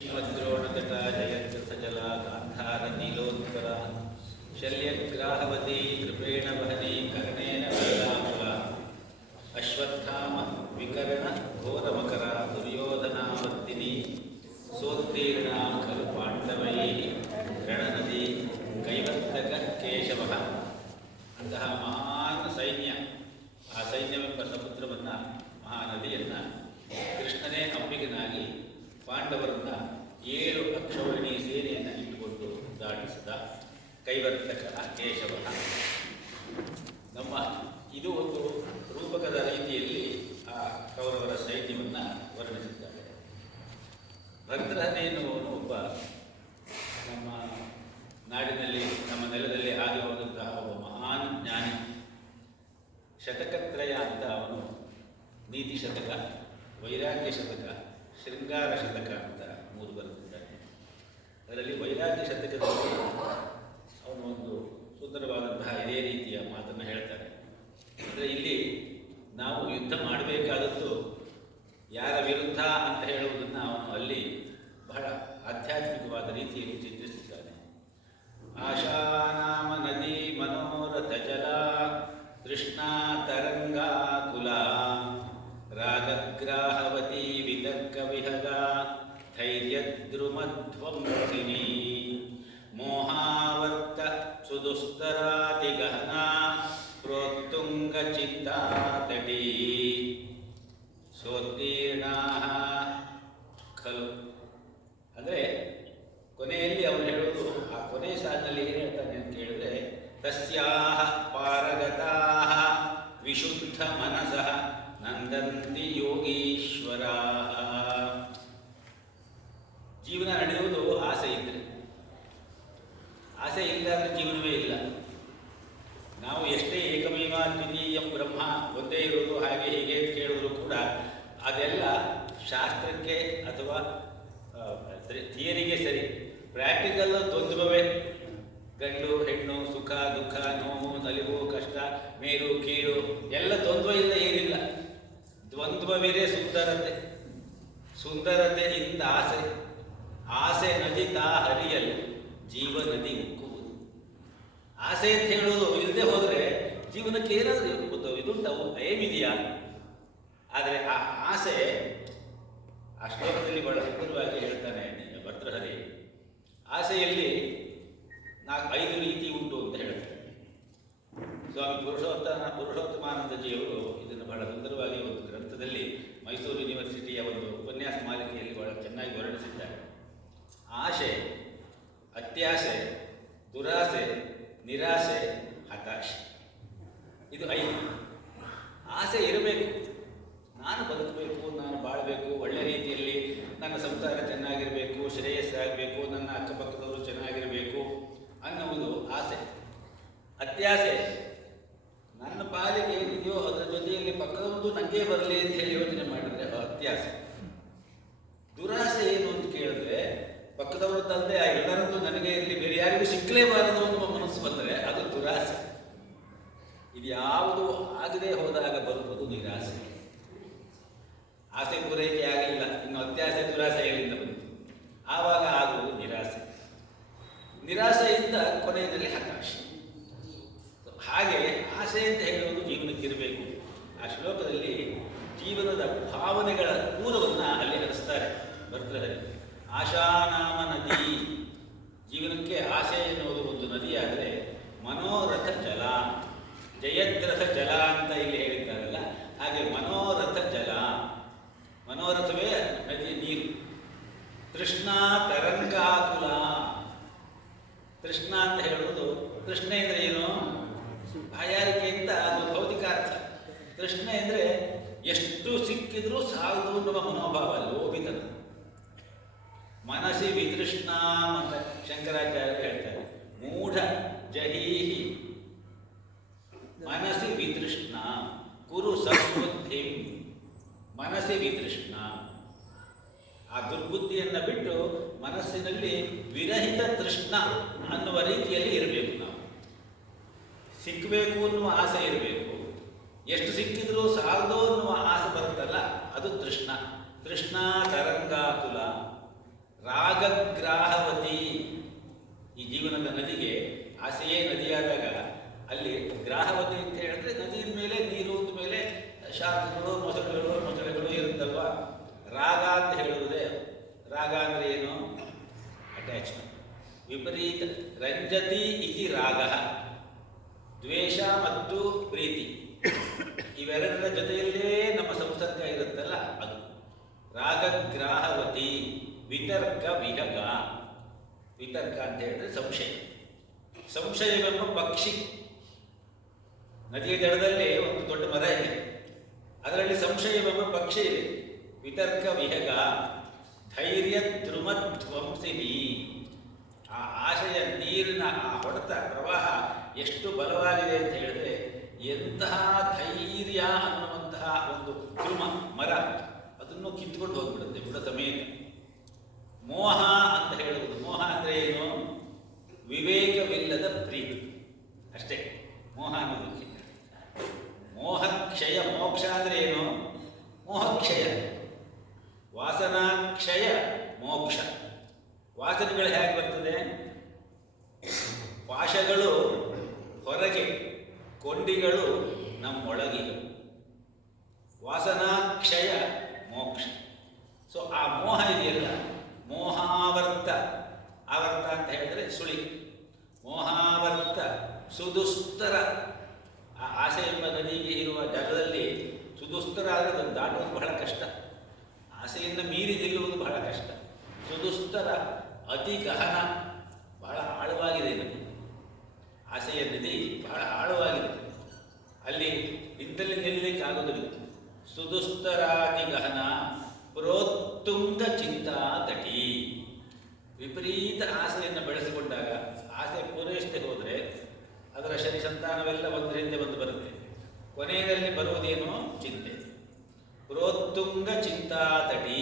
ಶ್ರೀಮದ್ರೋಣತಟ ಜಯದ್ರಥಜಲ ಗಾಂಧಾರ ನೀಲೋತ್ತರ ಶಲ್ಯಗ್ರಾಹವತಿ ಕೃಪೇಣ ವಹನಿ ಕರ್ಣೇನ ವೇಲಾಕುಲ ಅಶ್ವತ್ಥಾಮ ವಿಕರ್ಣ ಘೋರಮಕರ ದುರ್ಯೋಧನಾವರ್ತಿನಿ ಸೋತ್ತೀರ್ಣ ಖಲು ಪಾಂಡವೈ ರಣನದಿ ಕೈವರ್ತಕ ಕೇಶವ ಅಂತಹ ಮಹಾನ್ ಸೈನ್ಯ, ಆ ಸೈನ್ಯವೆಂಬ ಸಮುದ್ರವನ್ನು, ಮಹಾನದಿಯನ್ನು ಕೃಷ್ಣನೇ ಅಂಬಿಗನಾಗಿ ಪಾಂಡವರನ್ನು 7 ಅಕ್ಷೌಹಿಣಿ ಸೇನೆಯನ್ನು ಇಟ್ಟುಕೊಂಡು ದಾಟಿಸಿದ ಕೈವರ್ತಕ ಕೇಶವ. ನಮ್ಮ ಇದು ಒಂದು ರೂಪಕದ ರೀತಿಯಲ್ಲಿ ಆ ಕೌರವರ ಸೈನ್ಯವನ್ನು ವರ್ಣಿಸಿದ್ದಾರೆ. ಭದ್ರನೇ ಎನ್ನುವನು ಒಬ್ಬ ನಮ್ಮ ನಾಡಿನಲ್ಲಿ, ನಮ್ಮ ನೆಲದಲ್ಲಿ ಆಗಿ ಹೋದಂತಹ ಒಬ್ಬ ಮಹಾನ್ ಜ್ಞಾನಿ. ಶತಕತ್ರಯ ಅಂತ ಅವನು ನೀತಿ ಶತಕ, ವೈರಾಗ್ಯ ಶತಕ, ಶೃಂಗಾರ ಶತಕ ಅಂತ 3 ಬರೆದಿದ್ದಾನೆ. ಅದರಲ್ಲಿ ವೈರಾಗ್ಯ ಶತಕದಲ್ಲಿ ಅವನು ಒಂದು ಸುಂದರವಾದಂತಹ ಇದೇ ರೀತಿಯ ಮಾತನ್ನು ಹೇಳ್ತಾನೆ. ಅಂದರೆ ಇಲ್ಲಿ ನಾವು ಯುದ್ಧ ಮಾಡಬೇಕಾದದ್ದು ಯಾರ ವಿರುದ್ಧ ಅಂತ ಹೇಳುವುದನ್ನು ಅವನು ಅಲ್ಲಿ ಬಹಳ ಆಧ್ಯಾತ್ಮಿಕವಾದ ರೀತಿಯಲ್ಲಿ ಚಿತ್ರಿಸಿದ್ದಾನೆ. ಆಶಾನಾಮ ನದಿ ಮನೋರಥ ಜಲ ತೃಷ್ಣಾ ತರಂಗಾಕುಲ ರಾಗಗ್ರಾಹವತಿ ವಿತರ್ಕ ವಿಹಗ ಧೈರ್ಯದ್ರುಮಧ್ವಂಸಿನಿ ಮೋಹಾವರ್ತ ಸುದುಸ್ತರಾತಿ ಗಹನಾ ಪ್ರೋತ್ತುಂಗ ಚಿಂತಾತಟೀ ಸೋತ್ತೀರ್ಣಾ ಖಲು. ಅಂದರೆ ಕೊನೆಯಲ್ಲಿ ಅವನು ಹೇಳೋದು, ಆ ಕೊನೆಯ ಸಾಲಿನಲ್ಲಿ ಏನು ಹೇಳ್ತಾನೆ ಅಂತ ಕೇಳಿದ್ರೆ, ತಸ್ಯಾಹ ಪಾರಗತಾಹ ವಿಶುದ್ಧ ಮನಸಃ ನಂದಂತಿ ಯೋಗೀಶ್ವರಾಃ. ಜೀವನ ನಡೆಯುವುದು ಆಸೆ ಇದ್ದರೆ. ಆಸೆ ಇಲ್ಲದಾದ್ರೆ ಜೀವನವೇ ಇಲ್ಲ. ನಾವು ಎಷ್ಟೇ ಏಕಮೇವ ದ್ವಿತೀಯಂ ಬ್ರಹ್ಮ, ಒಂದೇ ಇರೋದು ಹಾಗೆ ಹೀಗೆ ಅಂತ ಕೇಳಿದ್ರು ಕೂಡ ಅದೆಲ್ಲ ಶಾಸ್ತ್ರಕ್ಕೆ ಅಥವಾ ಥಿಯರಿಗೆ ಸರಿ. ಪ್ರಾಕ್ಟಿಕಲ್ ದ್ವಂದ್ವವೇ. ಗಂಡು ಹೆಣ್ಣು, ಸುಖ ದುಃಖ, ನೋವು ನಲಿವು, ಕಷ್ಟ, ಮೇಲು ಕೀಳು ಎಲ್ಲ ದ್ವಂದ್ವ ಇಲ್ಲ, ಏನಿಲ್ಲ. ದ್ವಂದ್ವವಿರೇ ಸುಂದರತೆ, ಸುಂದರತೆಯಿಂದ ಆಸೆ, ಆಸೆ ನದಿ ತಾ ಹರಿಯಲು ಜೀವ ನದಿ ಉಕ್ಕುವುದು. ಆಸೆ ಅಂತ ಹೇಳೋದು ಇಲ್ಲದೆ ಹೋದರೆ ಜೀವನಕ್ಕೆ ಏನಾದರೂ ಇದುಂಟವು ಏಮಿದೆಯಾ? ಆದರೆ ಆ ಆಸೆ ಆ ಶ್ಲೋಕದಲ್ಲಿ ಬಹಳ ಸುಂದರವಾಗಿ ಹೇಳ್ತಾನೆ ಭರ್ತೃಹರಿ. ಆಸೆಯಲ್ಲಿ 5 ರೀತಿ ಉಂಟು ಅಂತ ಹೇಳ್ತಾರೆ. ಸ್ವಾಮಿ ಪುರುಷೋತ್ತಮಾನಂದಜಿಯವರು ಇದನ್ನು ಬಹಳ ಸುಂದರವಾಗಿ ಒಂದು ಗ್ರಂಥದಲ್ಲಿ ಮೈಸೂರು ಯೂನಿವರ್ಸಿಟಿಯ ಒಂದು ಉಪನ್ಯಾಸ ಮಾಲಿಕೆಯಲ್ಲಿ ಬಹಳ ಚೆನ್ನಾಗಿ ವರ್ಣಿಸಿದ್ದಾರೆ. ಆಶೆ, ಅತ್ಯಾಸೆ, ದುರಾಸೆ, ನಿರಾಸೆ, ಹತಾಶೆ. ಇದು 5. ಆಸೆ ಇರಬೇಕು, ನಾನು ಬದುಕಬೇಕು, ನಾನು ಬಾಳಬೇಕು, ಒಳ್ಳೆ ರೀತಿಯಲ್ಲಿ ನನ್ನ ಸಂಸಾರ ಚೆನ್ನಾಗಿರಬೇಕು, ಶ್ರೇಯಸ್ಸಾಗಬೇಕು, ನನ್ನ ಅಕ್ಕಪಕ್ಕದವರು ಚೆನ್ನಾಗಿರಬೇಕು ಅನ್ನುವುದು ಆಸೆ. ಅತ್ಯಾಸೆ, ನನ್ನ ಪಾಲಿಗೆ ಏನಿದೆಯೋ ಅದರ ಜೊತೆಯಲ್ಲಿ ಪಕ್ಕದೊಂದು ನನಗೇ ಬರಲಿ ಅಂತ ಹೇಳಿ ಯೋಚನೆ ಮಾಡಿದ್ರೆ ಅತ್ಯಾಸೆ. ದುರಾಸೆ ಏನು ಅಂತ ಕೇಳಿದ್ರೆ, ಪಕ್ಕದವರದ್ದಲ್ಲದೆ ಎಲ್ಲರದ್ದು ನನಗೆ ಇರಲಿ, ಬೇರೆ ಯಾರಿಗೂ ಸಿಕ್ಕಲೇಬಾರದು ಅನ್ನುವ ಮನಸ್ಸು ಬಂದರೆ ಅದು ದುರಾಸೆ. ಇದು ಯಾವುದು ಆಗದೆ ಹೋದಾಗ ಬರುವುದು ನಿರಾಸೆ. ಆಸೆ ಪೂರೈಕೆ ಆಗಲಿಲ್ಲ, ಇನ್ನು ಅತ್ಯಾಸೆ ದುರಾಸೆ ಎಲ್ಲಿಂದ ಬಂತು? ಆವಾಗ ಆಗುವುದು ನಿರಾಸೆ. ನಿರಾಸೆಯಿಂದ ಕೊನೆಯಲ್ಲಿ ಹತಾಶೆ. ಹಾಗೆ ಆಸೆ ಅಂತ ಹೇಳುವುದು ಜೀವನಕ್ಕಿರಬೇಕು. ಆ ಶ್ಲೋಕದಲ್ಲಿ ಜೀವನದ ಭಾವನೆಗಳ ಪೂರವನ್ನು ಅಲ್ಲಿ ಹರಿಸ್ತಾರೆ ಭರ್ತೃಹರಿ. ಆಶಾನಾಮ ನದಿ, ಜೀವನಕ್ಕೆ ಆಸೆ ಎನ್ನುವುದು ಒಂದು ನದಿಯಾದರೆ, ಮನೋರಥ ಜಲ, ಜಯದ್ರಥ ಜಲ ಅಂತ ಇಲ್ಲಿ ಹೇಳಿದ್ದಾರಲ್ಲ, ಹಾಗೆ ಮನೋರಥ ಜಲ, ಮನೋರಥವೇ ನದಿ ನೀರು. ತೃಷ್ಣಾ ತರಂಗಾಕುಲ, ತೃಷ್ಣ ಅಂತ ಹೇಳುವುದು, ತೃಷ್ಣೆ ಅಂದರೆ ಏನು? ಬಾಯಾರಿಕೆ ಅಂತ ಅದು ಭೌತಿಕಾರ್ಥ. ತೃಷ್ಣೆ ಅಂದರೆ ಎಷ್ಟು ಸಿಕ್ಕಿದ್ರೂ ಸಾಲದು ಅನ್ನುವ ಮನೋಭಾವ, ಲೋಭಿತನ. ಮನಸ್ಸಿ ವಿತೃಷ್ಣ ಅಂತ ಶಂಕರಾಚಾರ್ಯರು ಹೇಳ್ತಾರೆ. ಮೂಢ ಜಹೀಹಿ ಮನಸ್ಸಿ ವಿತೃಷ್ಣ ಕುರು ಸದ್ಬುದ್ಧಿ. ಮನಸ್ಸಿ ವಿತೃಷ್ಣ, ಆ ದುರ್ಬುದ್ಧಿಯನ್ನು ಬಿಟ್ಟು ಮನಸ್ಸಿನಲ್ಲಿ ವಿರಹಿತ ತೃಷ್ಣ ಅನ್ನುವ ರೀತಿಯಲ್ಲಿ ಇರಬೇಕು. ನಾವು ಸಿಕ್ಕಬೇಕು ಅನ್ನುವ ಆಸೆ ಇರಬೇಕು. ಎಷ್ಟು ಸಿಕ್ಕಿದ್ರೂ ಸಾಲದೋ ಅನ್ನುವ ಆಸೆ ಬರುತ್ತಲ್ಲ, ಅದು ತೃಷ್ಣ. ತೃಷ್ಣಾ ತರಂಗಾಕುಲ ರಾಗಗ್ರಾಹವತಿ. ಈ ಜೀವನದ ನದಿಗೆ ಆಸೆಯೇ ನದಿಯಾದಾಗ ಅಲ್ಲಿ ಗ್ರಾಹವತಿ ಅಂತ ಹೇಳಿದ್ರೆ ನದಿಯ ಮೇಲೆ ನೀರು ಮೇಲೆ ಶಾಖಗಳು ಮೊಸಳೆಗಳು ಇರುತ್ತಲ್ವ. ರಾಗ ಅಂತ ಹೇಳುವುದೇ, ರಾಗ ಅಂದರೆ ಏನು? ಅಟ್ಯಾಚ್ಮೆಂಟ್. ವಿಪರೀತ ರಂಜತಿ ಇತಿ ರಾಗ. ದ್ವೇಷ ಮತ್ತು ಪ್ರೀತಿ ಇವೆರಡರ ಜೊತೆಯಲ್ಲೇ ನಮ್ಮ ಸಂಸರ್ಗ ಇರುತ್ತಲ್ಲ ಅದು ರಾಗಗ್ರಾಹವತಿ. ವಿತರ್ಕ ವಿಹಗ. ವಿತರ್ಕ ಅಂತ ಹೇಳಿದ್ರೆ ಸಂಶಯ. ಸಂಶಯವೆಂಬ ಪಕ್ಷಿ. ನದಿಯ ದಡದಲ್ಲಿ ಒಂದು ದೊಡ್ಡ ಮರ ಇದೆ, ಅದರಲ್ಲಿ ಸಂಶಯವೆಂಬ ಪಕ್ಷಿ ಇದೆ. ವಿತರ್ಕ ವಿಹಗ. ಧೈರ್ಯ ಧ್ರುಮಧ್ವಂಸಿನಿ. ಆ ಆಶಯ ನೀರಿನ ಆ ಹೊಡೆತ ಪ್ರವಾಹ ಎಷ್ಟು ಬಲವಾಗಿದೆ ಅಂತ ಹೇಳಿದ್ರೆ, ಎಂತಹ ಧೈರ್ಯ ಅನ್ನುವಂತಹ ಒಂದು ಧ್ರುವ ಮರ ಅದನ್ನು ಕಿತ್ಕೊಂಡು ಹೋಗ್ಬಿಡುತ್ತೆ ಬುಡ ಸಮೇತ. ಮೋಹ ಅಂತ ಹೇಳುವುದು. ಮೋಹ ಅಂದರೆ ಏನು? ವಿವೇಕವಿಲ್ಲದ ಪ್ರೀತಿ ಅಷ್ಟೇ ಮೋಹ ಅನ್ನೋದಕ್ಕೆ. ಮೋಹಕ್ಷಯ. ಮೋಕ್ಷ ಅಂದರೆ ಏನು? ಮೋಹಕ್ಷಯ. ವಾಸನಾಕ್ಷಯ ಮೋಕ್ಷ. ವಾಸನೆಗಳು ಹೇಗೆ ಬರ್ತದೆ? ಪಾಶಗಳು ಹೊರಗೆ, ಕೊಂಡಿಗಳು ನಮ್ಮೊಳಗಿವೆ. ವಾಸನಾಕ್ಷಯ ಮೋಕ್ಷ. ಸೊ ಆ ಮೋಹ ಇದೆಯಲ್ಲ, ಮೋಹಾವರ್ತ. ಆವರ್ತ ಅಂತ ಹೇಳಿದ್ರೆ ಸುಳಿ. ಮೋಹಾವರ್ತ ಸುದುಸ್ತರ. ಆ ಆಸೆ ಎಂಬ ನದಿಗೆ ಇರುವ ಜಾಗದಲ್ಲಿ ಸುದುಸ್ತರ ಆದರೆ ಅದನ್ನು ದಾಟುವುದು ಬಹಳ ಕಷ್ಟ. ಆಸೆಯಿಂದ ಮೀರಿ ನಿಲ್ಲುವುದು ಬಹಳ ಕಷ್ಟ. ಸುದುಸ್ತರ ಅತಿ ಗಹನ, ಬಹಳ ಆಳವಾಗಿದೆ ನದಿ. ಆಸೆಯ ನದಿ ಬಹಳ ಆಳವಾಗಿದೆ. ಅಲ್ಲಿ ನಿಂತಲ್ಲಿ ನಿಲ್ಲಲಿಕ್ಕೆ ಆಗೋದಿಲ್ಲ. ಸುದುಸ್ತರಾತಿ ಗಹನ ಪ್ರೋತ್ತುಂಗ ಚಿಂತಾ ತಟಿ. ವಿಪರೀತ ಆಸೆಯನ್ನು ಬೆಳೆಸಿಕೊಂಡಾಗ ಆಸೆ ಪೂರೈಸದೆ ಹೋದರೆ ಅದರ ಶರೀರ ಸಂತಾನವೆಲ್ಲ ಒಂದರ ಹಿಂದೆ ಬಂದು ಬರುತ್ತೆ. ಕೊನೆಯಲ್ಲಿ ಬರುವುದೇನೋ ಚಿಂತೆ. ಪ್ರೋತ್ತುಂಗ ಚಿಂತಾ ತಟಿ.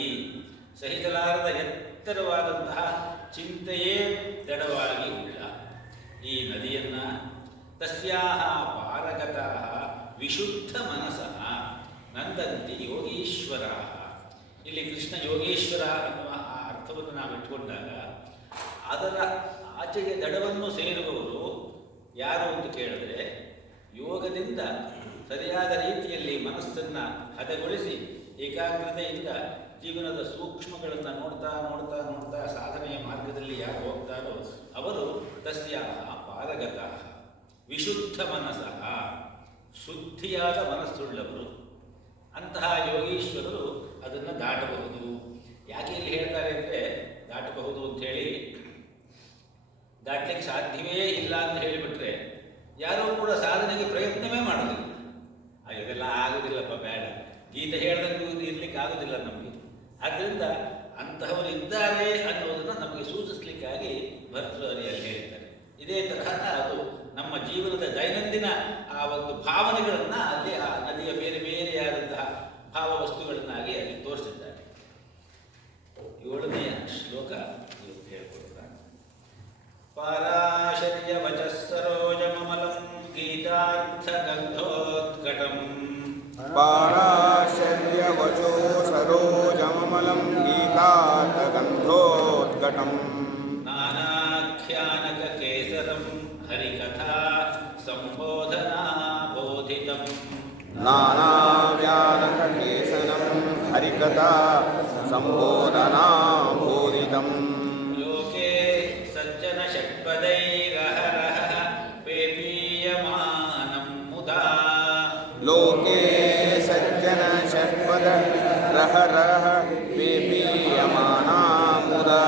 ಸಹಿಸಲಾರದ ಎತ್ತರವಾದಂತಹ ಚಿಂತೆಯೇ ದಡವಾಗಿ ಉಳ್ಳ ಈ ನದಿಯನ್ನು ತಸ್ಯಾಹ ಪಾರಗತಃ ವಿಶುದ್ಧ ಮನಸಃ ನಂದಂತಿ ಯೋಗೀಶ್ವರ. ಇಲ್ಲಿ ಕೃಷ್ಣ ಯೋಗೇಶ್ವರ ಅನ್ನುವ ಆ ಅರ್ಥವನ್ನು ನಾವು ಇಟ್ಕೊಂಡಾಗ ಅದರ ಆಚೆಗೆ ದಡವನ್ನು ಸೇರುವವರು ಯಾರು ಅಂತ ಕೇಳಿದ್ರೆ, ಯೋಗದಿಂದ ಸರಿಯಾದ ರೀತಿಯಲ್ಲಿ ಮನಸ್ಸನ್ನು ಹದಗೊಳಿಸಿ ಏಕಾಗ್ರತೆಯಿಂದ ಜೀವನದ ಸೂಕ್ಷ್ಮಗಳನ್ನು ನೋಡ್ತಾ ನೋಡ್ತಾ ನೋಡ್ತಾ ಸಾಧನೆಯ ಮಾರ್ಗದಲ್ಲಿ ಯಾರು ಹೋಗ್ತಾರೋ ಅವರು ತಸ್ಯಾಹ ಪಾರಗತಃ ವಿಶುದ್ಧ ಮನಸಃ. ಶುದ್ಧಿಯಾದ ಮನಸ್ಸುಳ್ಳವರು. ಅಂತಹ ಯೋಗೀಶ್ವರರು ಅದನ್ನು ದಾಟಬಹುದು. ಯಾಕೆ ಇಲ್ಲಿ ಹೇಳ್ತಾರೆ ಅಂದರೆ, ದಾಟಬಹುದು ಅಂಥೇಳಿ ದಾಟಲಿಕ್ಕೆ ಸಾಧ್ಯವೇ ಇಲ್ಲ ಅಂತ ಹೇಳಿಬಿಟ್ರೆ ಯಾರೂ ಕೂಡ ಸಾಧನೆಗೆ ಪ್ರಯತ್ನವೇ ಮಾಡೋದಿಲ್ಲ. ಇದೆಲ್ಲ ಆಗೋದಿಲ್ಲಪ್ಪ, ಬೇಡ, ಗೀತೆ ಹೇಳ್ದಂಗೂ ಇರ್ಲಿಕ್ಕೆ ಆಗೋದಿಲ್ಲ ನಮಗೆ. ಆದ್ದರಿಂದ ಅಂತಹವರು ಇದ್ದಾರೆ ಅನ್ನೋದನ್ನು ನಮಗೆ ಸೂಚಿಸಲಿಕ್ಕಾಗಿ ಭರ್ತೃಹರಿಯಲ್ಲಿ ಹೇಳಿದ್ದಾರೆ. ಇದೇ ತರಹ ಅದು ನಮ್ಮ ಜೀವನದ ದೈನಂದಿನ ಆ ಒಂದು ಭಾವನೆಗಳನ್ನು ಅಲ್ಲಿ ಆ ನದಿಯ ಬೇರೆ ಬೇರೆಯಾದಂತಹ ಭಾವ ವಸ್ತುಗಳನ್ನಾಗಿ ಅಲ್ಲಿ ತೋರಿಸಿದ್ದಾರೆ. 7ನೇ ಶ್ಲೋಕ ಹೇಳ್ಕೊಡ್ತಾ. ಪಾರಾಶರ್ಯ ವಚಃ ಸರೋಜಮಮಲಂ ಗೀತಾರ್ಥ ಗಂಧೋತ್ಕಟಂ. ಪಾರಾಶರ್ಯ ವಚೋ ಸರೋಜಮಮಲಂ ಗೀತಾರ್ಥ ಗಂಧೋತ್ಕಟಂ. ನಾನಾಖ್ಯಾನಕ ಕೇಸರಂ ಹರಿಕಥಾ ಸಂಬೋಧನಾ ಬೋಧಿತಂ. ನಾನಾವ್ಯಾನಕ ಕೇಸರಂ ಹರಿಕಥಾ ಸಂಬೋಧನಾ ಬೋಧಿತಂ. ಲೋಕೆ ಸಜ್ಜನ ಷಟ್ಪದೈರಹರಹ ಪೇಪೀಯಮಾನಂ ಮುದಾ. ಲೋಕೆ ಸಜ್ಜನ ಷಟ್ಪದ ರಹ ರಹ ಪೇಪೀಯಮಾನಾ ಮುದಾ.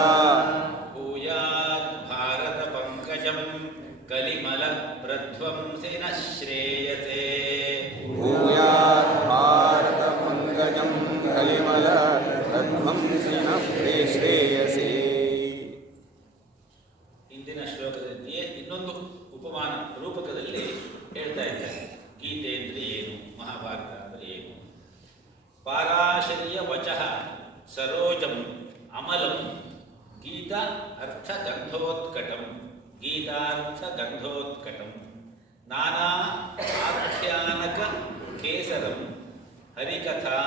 ಭೂಯಾತ್ ಭಾರತ ಪಂಕಜಂ ಕಲಿಮಲ ಪ್ರಧ್ವಂಸಿನ ಶ್ರೇಯಸೇ. ಭೂಯಾತ್ ಭಾರತ ಪಂಕಜಂ ಕಲಿಮಲ ಪ್ರಧ್ವಂಸಿನ ಶ್ರೇಯಸೇ. ಇಂದಿನ ಶ್ಲೋಕದಲ್ಲಿಯೇ ಇನ್ನೊಂದು ಉಪಮಾನ ರೂಪಕದಲ್ಲಿ ಹೇಳ್ತಾ ಇದ್ದಾರೆ. ಗೀತೆ ಅಂದರೆ ಏನು, ಮಹಾಭಾರತ ಅಂದರೆ ಏನು. ಪಾರಾಶರ್ಯ ವಚಃ ಸರೋಜಂ ಅಮಲಂ ಗೀತಾ ಅರ್ಥ ಗಂಧೋತ್ಕಟಂ. ಗೀತಾರ್ಥ ಗಂಧೋತ್ಕಟಂ. ನಾನಾ ಆಖ್ಯಾನಕ ಕೇಸರಂ ಹರಿಕಥಾ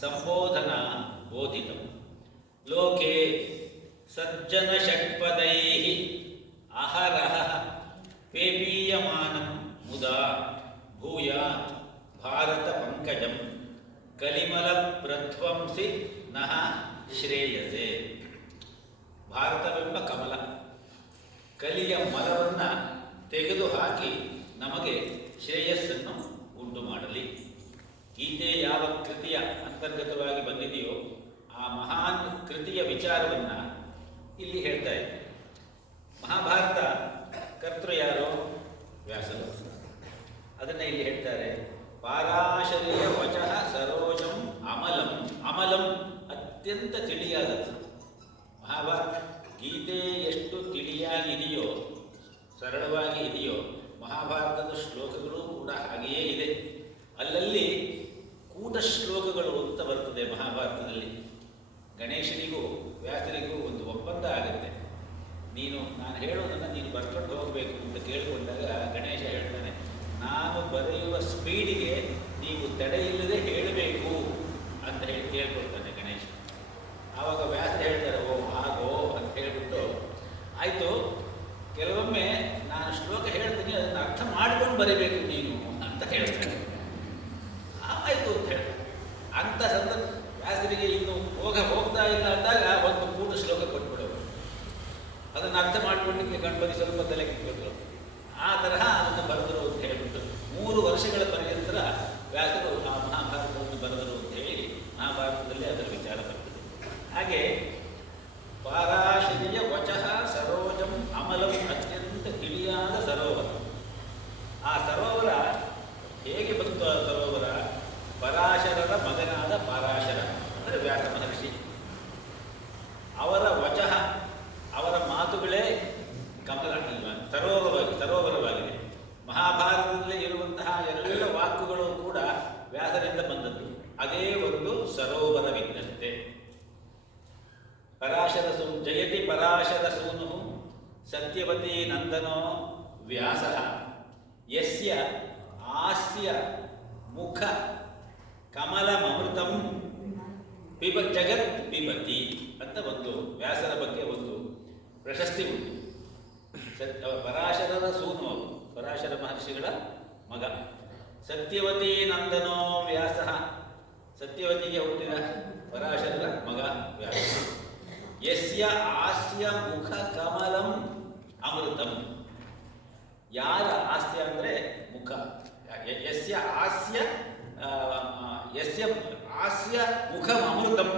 ಸಂಬೋಧನಾ ಬೋಧಿತಂ. ಲೋಕೆ ಸಜ್ಜನ ಷಟ್ಪದೈ ಅಹರಹ ಪೇಪೀಯಮಾನಂ ಮುದಾ ಭೂಯಾತ್ ಭಾರತ ಪಂಕಜಂ ಕಲಿಮಲ ಪ್ರಧ್ವಂಸಿ ನಃ ಶ್ರೇಯಸೆ. ಭಾರತವೆಂಬ ಕಮಲ ಕಲಿಯ ಮಲವನ್ನು ತೆಗೆದುಹಾಕಿ ನಮಗೆ ಶ್ರೇಯಸ್ಸನ್ನು ಉಂಟು ಮಾಡಲಿ. ಗೀತೆ ಯಾವ ಕೃತಿಯ ಅಂತರ್ಗತವಾಗಿ ಬಂದಿದೆಯೋ ಆ ಮಹಾನ್ ಕೃತಿಯ ವಿಚಾರವನ್ನು ಇಲ್ಲಿ ಹೇಳ್ತಾ ಇದೆ. ಮಹಾಭಾರತ ಕರ್ತೃ ಯಾರೋ? ವ್ಯಾಸರು. ಅದನ್ನು ಇಲ್ಲಿ ಹೇಳ್ತಾರೆ. ಪಾರಾಶರಿಯ ವಚಃ ಸರೋಜಂ ಅಮಲಂ. ಅಮಲಂ ಅತ್ಯಂತ ತಿಳಿಯಾದದ್ದು. ಮಹಾಭಾರತ ಗೀತೆ ಎಷ್ಟು ತಿಳಿಯಾಗಿದೆಯೋ, ಸರಳವಾಗಿ ಇದೆಯೋ, ಮಹಾಭಾರತದ ಶ್ಲೋಕಗಳು ಕೂಡ ಹಾಗೆಯೇ ಇದೆ. ಅಲ್ಲಲ್ಲಿ ಕೂಟ ಶ್ಲೋಕಗಳು ಅಂತ ಬರ್ತದೆ ಮಹಾಭಾರತದಲ್ಲಿ. ಗಣೇಶನಿಗೂ ವ್ಯಾಸರಿಗೂ ಒಂದು ಒಪ್ಪಂದ ಆಗುತ್ತೆ. ನಾನು ಹೇಳೋದನ್ನು ನೀನು ಬರ್ಕೊಂಡು ಹೋಗಬೇಕು ಅಂತ ಕೇಳಿಕೊಂಡಾಗ ಗಣೇಶ ಹೇಳ್ತಾನೆ, ನಾನು ಬರೆಯುವ ಸ್ಪೀಡಿಗೆ ನೀವು ತಡೆಯಿಲ್ಲದೆ ಹೇಳಬೇಕು ಅಂತ ಹೇಳಿ ಕೇಳ್ಕೊಳ್ತಾನೆ ಗಣೇಶ. ಆವಾಗ ವ್ಯಾಸ ಹೇಳ್ತಾರೆ, ಓ ಹಾಗೋ ಅಂತ ಹೇಳ್ಬಿಟ್ಟು, ಆಯಿತು ಕೆಲವೊಮ್ಮೆ ನಾನು ಶ್ಲೋಕ ಹೇಳ್ತೀನಿ, ಅದನ್ನು ಅರ್ಥ ಮಾಡ್ಕೊಂಡು ಬರೀಬೇಕು ನೀನು ಅಂತ ಹೇಳ್ತಾನೆ. ಆಯಿತು ಅಂತ ಹೇಳ್ತಾರೆ. ಅಂಥ ಸಂದರ್ಭ ವ್ಯಾಸರಿಗೆ ಇನ್ನು ಹೋಗ್ತಾ ಇಲ್ಲ ಅಂದಾಗ ಒಂದು ಪೂರ್ಣ ಶ್ಲೋಕ ಕೊಟ್ಬಿಡೋರು. ಅದನ್ನು ಅರ್ಥ ಮಾಡ್ಕೊಂಡಿಕ್ಕೆ ಗಣಪತಿ ಸ್ವಲ್ಪ ತಲೆ ಕಿತ್ಬೇಕು. ಆ ತರಹ ಅದನ್ನು ಬರೆದರು ಅಂತ ಹೇಳಿಬಿಟ್ಟು 3 ವರ್ಷಗಳ ಪರ್ಯಂತರ ವ್ಯಾಸರು ಆ ಮಹಾಭಾರತವನ್ನು ಬರೆದರು ಅಂತ ಹೇಳಿ ಮಹಾಭಾರತದಲ್ಲಿ ಅದರ ವಿಚಾರ ಬರ್ತದೆ. ಹಾಗೆ ಪಾರಾಶರಿಯ ವಚಃ ಸರೋಜಂ ಅಮಲಂ, ಅತ್ಯಂತ ತಿಳಿಯಾದ ಸರೋವರ. ಆ ಸರೋವರ ಹೇಗೆ ಬಂತು? ಆ ಸರೋವರ ಪರಾಶರರ ಮಗನಾದ ಪರಾಶರ ಅಂದರೆ ವ್ಯಾಸ ಮಹರ್ಷಿ. ಅವರ ವಚಃ, ಅವರ ಮಾತುಗಳೇ ಕಮಲ ಅಲ್ವಾ, ಸರೋವರವಾಗಿದೆ. ಮಹಾಭಾರತದಲ್ಲಿ ಇರುವಂತಹ ಎಲ್ಲ ವಾಕ್ಯಗಳು ಕೂಡ ವ್ಯಾಸರಿಂದ ಬಂದದ್ದು. ಅದೇ ಒಂದು ಸರೋವರವಿದ್ದಂತೆ. ಜಯತಿ ಪರಾಶರ ಸೂನು ಸತ್ಯವತಿ ನಂದನೋ ವ್ಯಾಸ ಯಸ್ಯ ಆಸ್ಯ ಮುಖ ಕಮಲಮೃತಂ ಜಗತ್ ಪಿಬತಿ ಅಂತ ಒಂದು ವ್ಯಾಸರ ಬಗ್ಗೆ ಒಂದು ಪ್ರಶಸ್ತಿ ಉಂಟು. ಪರಾಶರರ ಸೂನು, ಪರಾಶರ ಮಹರ್ಷಿಗಳ ಮಗ. ಸತ್ಯವತಿ ನಂದನೋ ವ್ಯಾಸ, ಸತ್ಯವತಿಗೆ ಹುಟ್ಟಿದ ಪರಾಶರರ ಮಗ ವ್ಯಾಸ. ಯಸ್ಯ ಆಸ್ಯ ಮುಖ ಕಮಲಂ ಅಮೃತಂ. ಯಾರ ಆಸ್ಯ ಅಂದರೆ ಮುಖ. ಯಸ್ಯ ಆಸ್ಯ ಮುಖಂ ಅಮೃತಂ.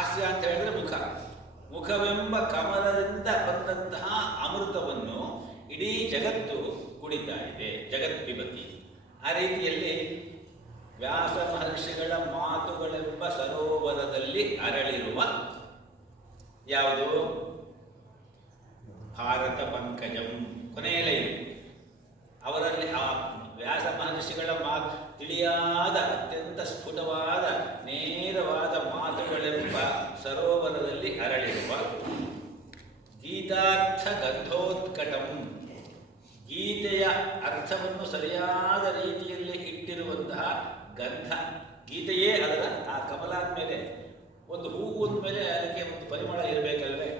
ಆಸ್ಯ ಅಂತ ಹೇಳಿದ್ರೆ ಮುಖ. ಮುಖವೆಂಬ ಕಮಲದಿಂದ ಬಂದಂತಹ ಅಮೃತವನ್ನು ಇಡೀ ಜಗತ್ತು ಕುಡಿತಾ ಇದೆ. ಜಗತ್ ಪಿಬತಿ. ಆ ರೀತಿಯಲ್ಲಿ ವ್ಯಾಸ ಮಹರ್ಷಿಗಳ ಮಾತುಗಳೆಂಬ ಸರೋವರದಲ್ಲಿ ಅರಳಿರುವ ಯಾವುದು? ಭಾರತ ಪಂಕಜಂ. ಕೊನೆಯ ಲೈನ್. ಅವರಲ್ಲಿ ಆ ವ್ಯಾಸ ಮಹರ್ಷಿಗಳ ತಿಳಿಯಾದ, ಅತ್ಯಂತ ಸ್ಫುಟವಾದ, ನೇರವಾದ ಮಾತುಗಳೆಂಬ ಸರೋವರದಲ್ಲಿ ಅರಳಿರುವ ಗೀತಾರ್ಥ ಗಂಧೋತ್ಕಟಂ. ಗೀತೆಯ ಅರ್ಥವನ್ನು ಸರಿಯಾದ ರೀತಿಯಲ್ಲಿ ಇಟ್ಟಿರುವಂತಹ ಗಂಧ. ಗೀತೆಯೇ ಅದರ ಆ ಕಮಲ ಮೇಲೆ ಒಂದು ಹೂವು ಮೇಲೆ ಅದಕ್ಕೆ ಒಂದು ಪರಿಮಳ ಇರಬೇಕಲ್ವೇ?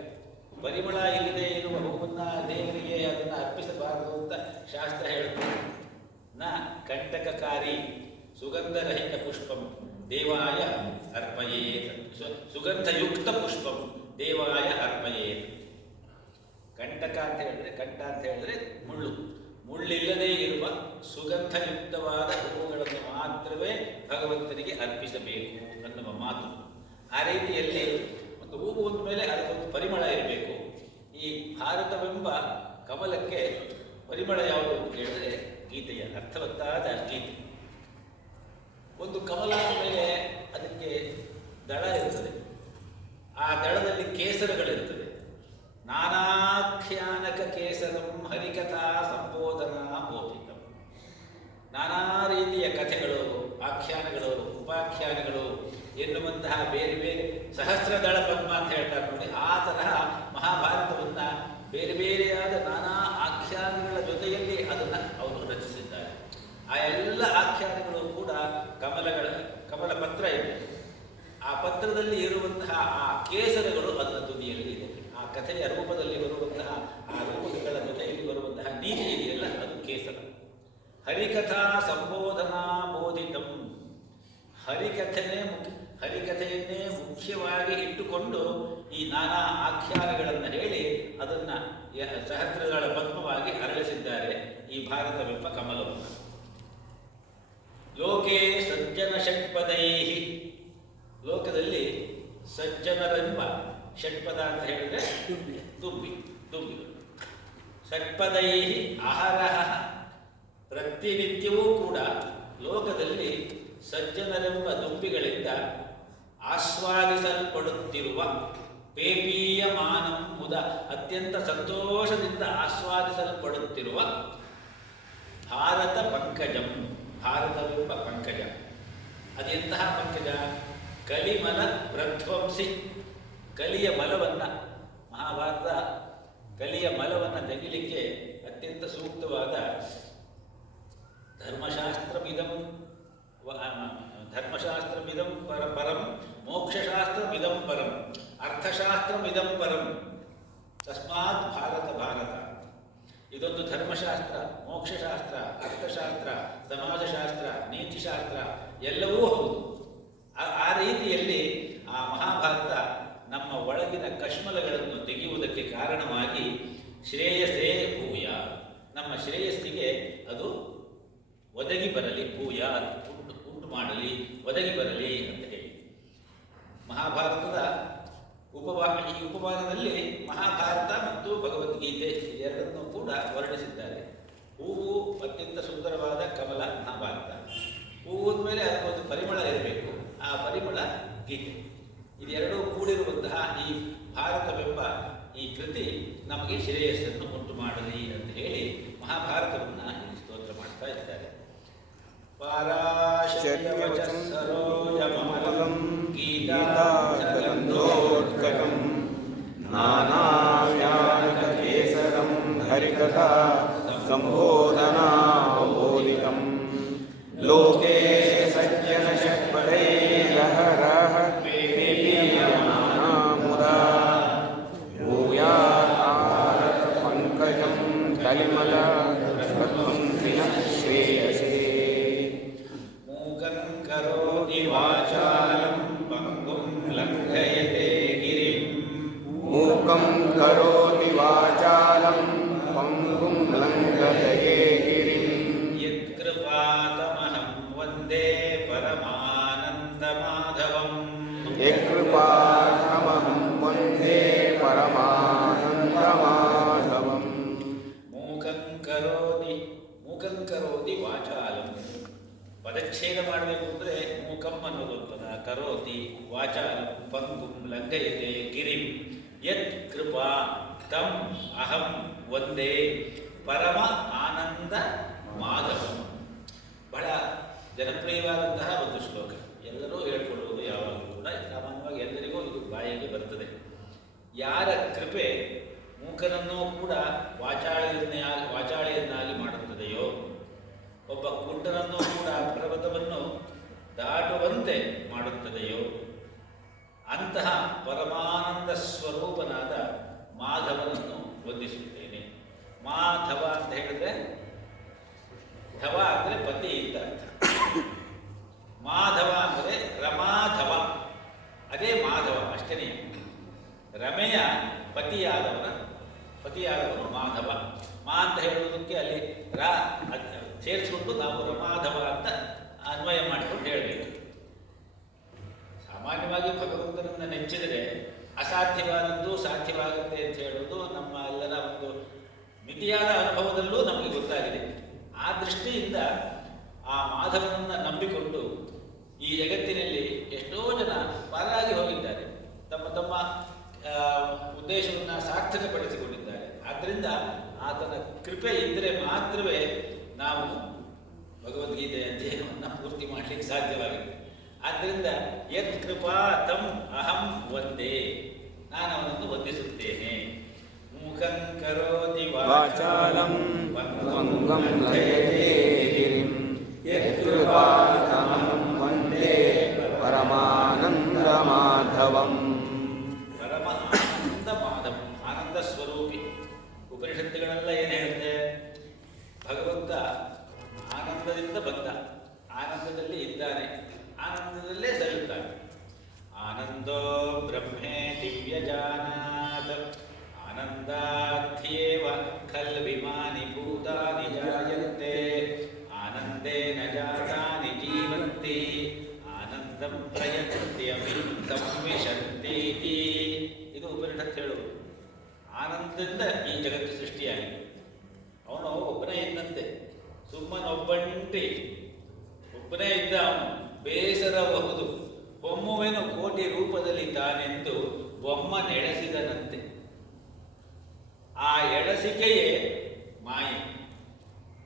ಪರಿಮಳ ಇಲ್ಲದೆ ಇರುವ ಹೂವನ್ನು ದೇವರಿಗೆ ಅದನ್ನು ಅರ್ಪಿಸಬಾರದು ಅಂತ ಶಾಸ್ತ್ರ ಹೇಳುತ್ತೆ. ಕಂಟಕಕಾರಿ ಸುಗಂಧರಹಿತ ಪುಷ್ಪಂ ದೇವಾಯ ಅರ್ಪಯೇತ್. ಸುಗಂಧಯುಕ್ತ ಪುಷ್ಪಂ ದೇವಾಯ ಅರ್ಪಯೇತ್. ಕಂಟಕ ಅಂತ ಹೇಳಿದ್ರೆ ಮುಳ್ಳು. ಮುಳ್ಳಿಲ್ಲದೆ ಇರುವ ಸುಗಂಧಯುಕ್ತವಾದ ಹೂವುಗಳನ್ನು ಮಾತ್ರವೇ ಭಗವಂತನಿಗೆ ಅರ್ಪಿಸಬೇಕು ಅನ್ನುವ ಮಾತು. ಆ ರೀತಿಯಲ್ಲಿ ಒಂದು ಹೂವು ಅಂದ ಮೇಲೆ ಅದಕ್ಕೊಂದು ಪರಿಮಳ ಇರಬೇಕು. ಈ ಭಾರತವೆಂಬ ಕಮಲಕ್ಕೆ ಪರಿಮಳ ಯಾವುದು ಅಂತ ಹೇಳಿದ್ರೆ ಗೀತೆಯ ಅರ್ಥವತ್ತಾದ ಗೀತೆ. ಒಂದು ಕಮಲ ಮೇಲೆ ಅದಕ್ಕೆ ದಳ ಇರ್ತದೆ. ಆ ದಳದಲ್ಲಿ ಕೇಸರಗಳಿರ್ತದೆ. ನಾನಾಖ್ಯಾನಕ ಕೇಸರಂ ಹರಿಕಥಾ ಸಂಬೋಧನಾ ಬೋಧಿತಂ. ನಾನಾ ರೀತಿಯ ಕಥೆಗಳು, ಆಖ್ಯಾನಗಳು, ಉಪಾಖ್ಯಾನಗಳು ಎನ್ನುವಂತಹ ಬೇರೆ ಬೇರೆ ಸಹಸ್ರದಳ ಪದ್ಮ ಅಂತ ಹೇಳ್ತಾರೆ ನೋಡಿ. ಆ ತರಹ ಮಹಾಭಾರತವನ್ನು ಬೇರೆ ಬೇರೆಯಾದ ನಾನಾ ಆಖ್ಯಾನಗಳ ಜೊತೆಯಲ್ಲಿ ಅದನ್ನು ಅವರು ರಚಿಸಿದ್ದಾರೆ. ಆ ಎಲ್ಲ ಆಖ್ಯಾನಗಳು ಕೂಡ ಕಮಲ ಪತ್ರ ಇದೆ. ಆ ಪತ್ರದಲ್ಲಿ ಇರುವಂತಹ ಆ ಕೇಸರಗಳು ಅದರ ತುದಿಯಲ್ಲಿ ಕಥೆಯ ರೂಪದಲ್ಲಿ ಬರುವಂತಹ ಆ ರೂಪಕಗಳ ಜೊತೆಯಲ್ಲಿ ಬರುವಂತಹ ನೀತಿ ಇದೆಯಲ್ಲ ಅದು ಕೇಸರ. ಹರಿಕಥಾ ಸಂಬೋಧನಾ ಬೋಧಿತಂ. ಹರಿಕಥೆಯನ್ನೇ ಮುಖ್ಯವಾಗಿ ಇಟ್ಟುಕೊಂಡು ಈ ನಾನಾ ಆಖ್ಯಾನಗಳನ್ನು ಹೇಳಿ ಅದನ್ನು ಸಹಸ್ರಗಳ ಪದ್ಮವಾಗಿ ಅರಳಿಸಿದ್ದಾರೆ ಈ ಭಾರತವೆಂಬ ಕಮಲವನ್ನು. ಲೋಕೆ ಸಜ್ಜನ ಷಟ್ಪದೈ. ಲೋಕದಲ್ಲಿ ಸಜ್ಜನರೆಂಬ ಷಟ್ಪದ ಅಂತ ಹೇಳಿದ್ರೆ ತುಂಬಿಗಳು. ಷಟ್ಪದೈ ಅಹರಹ. ಪ್ರತಿನಿತ್ಯವೂ ಕೂಡ ಲೋಕದಲ್ಲಿ ಸಜ್ಜನರೆಂಬ ದುಂಬಿಗಳಿಂದ ಆಸ್ವಾದಿಸಲ್ಪಡುತ್ತಿರುವ ಪೇಪೀಯಮಾನಂ ಮುದ, ಅತ್ಯಂತ ಸಂತೋಷದಿಂದ ಆಸ್ವಾದಿಸಲ್ಪಡುತ್ತಿರುವ ಭಾರತ ಪಂಕಜಂ. ಭಾರತವೆಂಬ ಪಂಕಜ ಅದೆಂತಹ ಪಂಕಜ? ಕಲಿಮಲ ಪ್ರಧ್ವಂಸಿ. ಕಲಿಯ ಮಲವನ್ನು, ಮಹಾಭಾರತ ಕಲಿಯ ಮಲವನ್ನು ತೆಗಿಲಿಕ್ಕೆ ಅತ್ಯಂತ ಸೂಕ್ತವಾದ ಧರ್ಮಶಾಸ್ತ್ರವಿದಂ ಪರಂ, ಮೋಕ್ಷಶಾಸ್ತ್ರವಿದಂ ಪರಂ, ಅರ್ಥಶಾಸ್ತ್ರವಿದಂ ಪರಂ. ತಸ್ಮಾತ್ ಭಾರತ. ಇದೊಂದು ಧರ್ಮಶಾಸ್ತ್ರ, ಮೋಕ್ಷಶಾಸ್ತ್ರ, ಅರ್ಥಶಾಸ್ತ್ರ, ಸಮಾಜಶಾಸ್ತ್ರ, ನೀತಿಶಾಸ್ತ್ರ ಎಲ್ಲವೂ ಹೌದು. ಆ ರೀತಿಯಲ್ಲಿ ಆ ಮಹಾಭಾರತ ನಮ್ಮ ಒಳಗಿನ ಕಶ್ಮಲಗಳನ್ನು ತೆಗೆಯುವುದಕ್ಕೆ ಕಾರಣವಾಗಿ ಶ್ರೇಯಸೇ ಭೂಯ, ನಮ್ಮ ಶ್ರೇಯಸ್ಸಿಗೆ ಅದು ಒದಗಿ ಬರಲಿ, ಭೂಯ ಉಂಟು ಮಾಡಲಿ, ಒದಗಿ ಬರಲಿ ಅಂತ ಹೇಳಿ ಮಹಾಭಾರತದ ಈ ಉಪಮಾನದಲ್ಲಿ ಮಹಾಭಾರತ ಮತ್ತು ಭಗವದ್ಗೀತೆ ಇದೆರಡನ್ನೂ ಕೂಡ ವರ್ಣಿಸಿದ್ದಾರೆ. ಹೂವು ಅತ್ಯಂತ ಸುಂದರವಾದ ಕಮಲ ಮಹಾಭಾರತ. ಹೂವಿನ ಮೇಲೆ ಅದಕ್ಕೊಂದು ಪರಿಮಳ ಇರಬೇಕು, ಆ ಪರಿಮಳ ಗೀತೆ. ಇದೆರಡೂ ಕೂಡಿರುವಂತಹ ಈ ಭಾರತವೆಂಬ ಈ ಕೃತಿ ನಮಗೆ ಶ್ರೇಯಸ್ಸನ್ನು ಉಂಟು ಮಾಡಲಿ ಅಂತ ಹೇಳಿ ಮಹಾಭಾರತವನ್ನು ಇಲ್ಲಿ ಸ್ತೋತ್ರ ಮಾಡ್ತಾ ಇದ್ದಾರೆ. ಸರೋಜಮಲಂ ಗೀತಾಗಂಧೋತ್ಕಟಂ ನಾನಾವ್ಯಾಕೇಸರಂ ಹರಿಕಥಾ ಸಂಬೋಧನಾ ಬೋಧಿತಂ. ಲೋಕೆ ಸಜ್ಜನ ಷಟ್ಪದೈರಹರಹ ಪೇಪೀಯಮಾನಮುದಾ ಭೂಯಾತ್ ಪಂಕಜಂ ಕಲಿಮಲ ಪ್ರಧ್ವಂಸಿನಃ ಶ್ರೇಯಸೇ. ಮೂಕಂ ಕರೋತಿ ವಾಚಾಲಂ ಪಂಗುಂ ಲಂಘಯತೆ ಗಿರಿಂ. ಮೂಕಂ ಕರೋತಿ ವಾಚಾಲಂ ಪಂಗುಂ ಲಂಘಯತೆ ಗಿರಿಂ. ಯತ್ಕೃಪಾತಮಹಂ ವಂದೇ ಪರಮಾನಂದಮಾಧವಂ. ಯತ್ಕೃಪಾತಮಹಂ ವಂದೇ ಪರಮಾನಂದಮಾಧವಂ. ಮೂಕಂ ಕರೋತಿ ವಾಚಾಲಂ. ಪದಚ್ಛೇದ ಮಾಡಬೇಕು ಅಂದರೆ ಮೂಕಂ ಅನ್ನೋದೊಂದು ಪದ, ಕರೋತಿ ವಾಚಾಲಂ ಪಂಗುಂ ಲಂಘಯತೆ ಗಿರಿಂ. ಯತ್ ಕೃಪಾ ತಂ ಅಹಂ ವಂದೇ ಪರಮ ಆನಂದ ಮಾಧವಂ. ಬಹಳ ಜನಪ್ರಿಯವಾದಂತಹ ಒಂದು ಶ್ಲೋಕ, ಎಲ್ಲರೂ ಹೇಳ್ಕೊಳ್ಳುವುದು ಯಾವಾಗಲೂ ಕೂಡ, ಸಾಮಾನ್ಯವಾಗಿ ಎಲ್ಲರಿಗೂ ಇದು ಬಾಯಿಗೆ ಬರ್ತದೆ. ಯಾರ ಕೃಪೆ ಮೂಕನನ್ನೂ ಕೂಡ ವಾಚಾಳಿಯನ್ನಾಗಿ ಮಾಡುತ್ತದೆಯೋ, ಒಬ್ಬ ಕುಂಟನನ್ನೂ ಕೂಡ ಪರ್ವತವನ್ನು ದಾಟುವಂತೆ ಮಾಡುತ್ತದೆಯೋ, ಅಂತಹ ಪರಮಾನಂದ ಸ್ವರೂಪನಾದ ಮಾಧವನನ್ನು ವಂದಿಸುತ್ತೇನೆ. ಮಾಧವ ಅಂತ ಹೇಳಿದ್ರೆ, ಧವ ಅಂದರೆ ಪತಿ ಅಂತ ಅರ್ಥ. ಮಾಧವ ಅಂದರೆ ರಮಾಧವ, ಅದೇ ಮಾಧವ ಅಷ್ಟನೇ. ರಮೆಯ ಪತಿಯಾದವನು ಮಾಧವ. ಮಾ ಅಂತ ಹೇಳುವುದಕ್ಕೆ ಅಲ್ಲಿ ರ ಸೇರಿಸಿಕೊಂಡು ನಾವು ರಮಾಧವ ಅಂತ ಅನ್ವಯ ಮಾಡಿಕೊಂಡು ಹೇಳಬೇಕು. ಸಾಮಾನ್ಯವಾಗಿ ಭಗವಂತನನ್ನು ನೆಚ್ಚಿದರೆ ಅಸಾಧ್ಯವಾದದ್ದು ಸಾಧ್ಯವಾಗುತ್ತೆ ಅಂತ ಹೇಳುವುದು ನಮ್ಮ ಎಲ್ಲರ ಒಂದು ಮಿತಿಯಾದ ಅನುಭವದಲ್ಲೂ ನಮಗೆ ಗೊತ್ತಾಗಿದೆ. ಆ ದೃಷ್ಟಿಯಿಂದ ಆ ಮಾಧವನನ್ನು ನಂಬಿಕೊಂಡು ಈ ಜಗತ್ತಿನಲ್ಲಿ ಎಷ್ಟೋ ಜನ ಪಾರಾಗಿ ಹೋಗಿದ್ದಾರೆ, ತಮ್ಮ ತಮ್ಮ ಉದ್ದೇಶವನ್ನು ಸಾರ್ಥಕಪಡಿಸಿಕೊಂಡಿದ್ದಾರೆ. ಆದ್ದರಿಂದ ಆತನ ಕೃಪೆ ಇದ್ದರೆ ಮಾತ್ರವೇ ನಾವು ಭಗವದ್ಗೀತೆಯ ಅಧ್ಯಯನವನ್ನು ಪೂರ್ತಿ ಮಾಡಲಿಕ್ಕೆ ಸಾಧ್ಯವಾಗುತ್ತೆ. ಆದ್ದರಿಂದ ಯತ್ ಕೃಪಾ ತಂ ಅಹಂ ವಂದೇ, ನಾನು ಅವನನ್ನು ವಂದಿಸುತ್ತೇನೆ. ಮೂಕಂ ಕರೋತಿ ವಾಚಾಲಂ ಪಂಗುಂ ಲಂಘಯತೆ ಗಿರಿಂ. ಯತ್ಕೃಪಾತಮಹಂ ವಂದೇ ಪರಮಾನಂದಮಾಧವಂ. ಪರಮ ಆನಂದ ಮಾಧವ. ಉಪನಿಷತ್ತುಗಳೆಲ್ಲ ಏನು ಹೇಳುತ್ತೆ? ಭಗವಂತ ಆನಂದದಿಂದ ಬಂದ, ಆನಂದದಲ್ಲಿ ಇದ್ದಾನೆ, ಆನಂದದಲ್ಲೇ ಸರಿಯುತ್ತಾನೆ. ಆನಂದೋ ಬ್ರಹ್ಮೇ ದಿವ್ಯಜಾನಾತ್ ಆನಂದಾಧ್ಯೇವ ಖಲ್ವಿಮಾನಿ ಭೂತಾನಿ ಜಾಯಂತೆ ಆನಂದೇನ ಜಾತಾನಿ ಜೀವಂತಿ ಆನಂದಂ ಪ್ರಯತ್ಯಪಿ ಸಂವಿಶಂತಿ. ಇದು ಉಪನಿಷತ್ ಹೇಳುವುದು. ಆನಂದದಿಂದ ಈ ಜಗತ್ತು ಸೃಷ್ಟಿಯಾಗಿದೆ. ಅವನು ಒಬ್ಬನೇ ಇದ್ದಂತೆ, ಸುಮ್ಮನೊಬ್ಬಂಟಿ ಒಬ್ಬನೇ ಇದ್ದ. ಅವನು ಬೇಸರಬಹುದು, ಒಮ್ಮುವೆನು ಕೋಟಿ ರೂಪದಲ್ಲಿ ತಾನೆಂದು ಒಮ್ಮನೆಳೆಸಿದನಂತೆ. ಆ ಎಳಸಿಕೆಯೇ ಮಾಯೆ,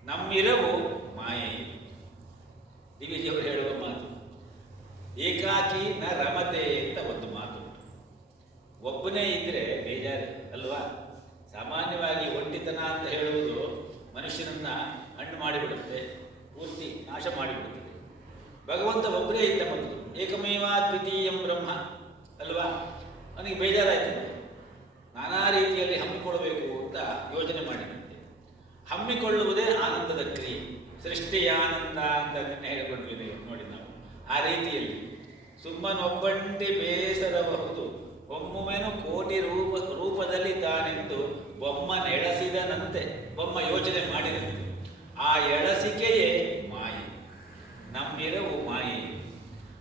ನಮ್ಮಿರವು ಮಾಯೆ. ದಿವಿಜಿಯವರು ಹೇಳುವ ಮಾತು, ಏಕಾಕಿ ನ ರಮತೆ ಅಂತ ಒಂದು ಮಾತು. ಒಬ್ಬನೇ ಇದ್ರೆ ಬೇಜಾರು ಅಲ್ವಾ? ಸಾಮಾನ್ಯವಾಗಿ ಒಂಟಿತನ ಅಂತ ಹೇಳುವುದು ಮನುಷ್ಯನನ್ನ ಹಣ್ಣು ಮಾಡಿಬಿಡುತ್ತೆ, ಪೂರ್ತಿ ನಾಶ ಮಾಡಿಬಿಡುತ್ತದೆ. ಭಗವಂತ ಒಬ್ಬರೇ ಇದ್ದ ಮೊದಲು, ಏಕಮೇವಾ ದ್ವಿತೀಯಂ ಬ್ರಹ್ಮ ಅಲ್ವಾ? ಅವನಿಗೆ ಬೇಜಾರಾಯ್ತು, ನಾನಾ ರೀತಿಯಲ್ಲಿ ಹಮ್ಮಿಕೊಳ್ಳಬೇಕು ಅಂತ ಯೋಚನೆ ಮಾಡಿದಂತೆ. ಹಮ್ಮಿಕೊಳ್ಳುವುದೇ ಆನಂದದ ಕ್ರಿಯೆ. ಸೃಷ್ಟಿಯ ಆನಂದ ಅಂತ ನಿನ್ನೆ ಹೇಳಿಕೊಂಡ್ವಿ ನೋಡಿ ನಾವು. ಆ ರೀತಿಯಲ್ಲಿ ಸುಮ್ಮನೊಬ್ಬಂಟಿ ಬೇಸರಬಹುದು, ಒಮ್ಮುವೆನು ಕೋಟಿ ರೂಪದಲ್ಲಿ ತಾನೆಂದು ಬೊಮ್ಮ ನೆಳೆಸಿದನಂತೆ. ಬೊಮ್ಮ ಯೋಚನೆ ಮಾಡಿದಂತೆ. ಆ ಎಳಸಿಕೆಯೇ ಮಾಯೆ, ನಮ್ಮಿರವು ಮಾಯೆ.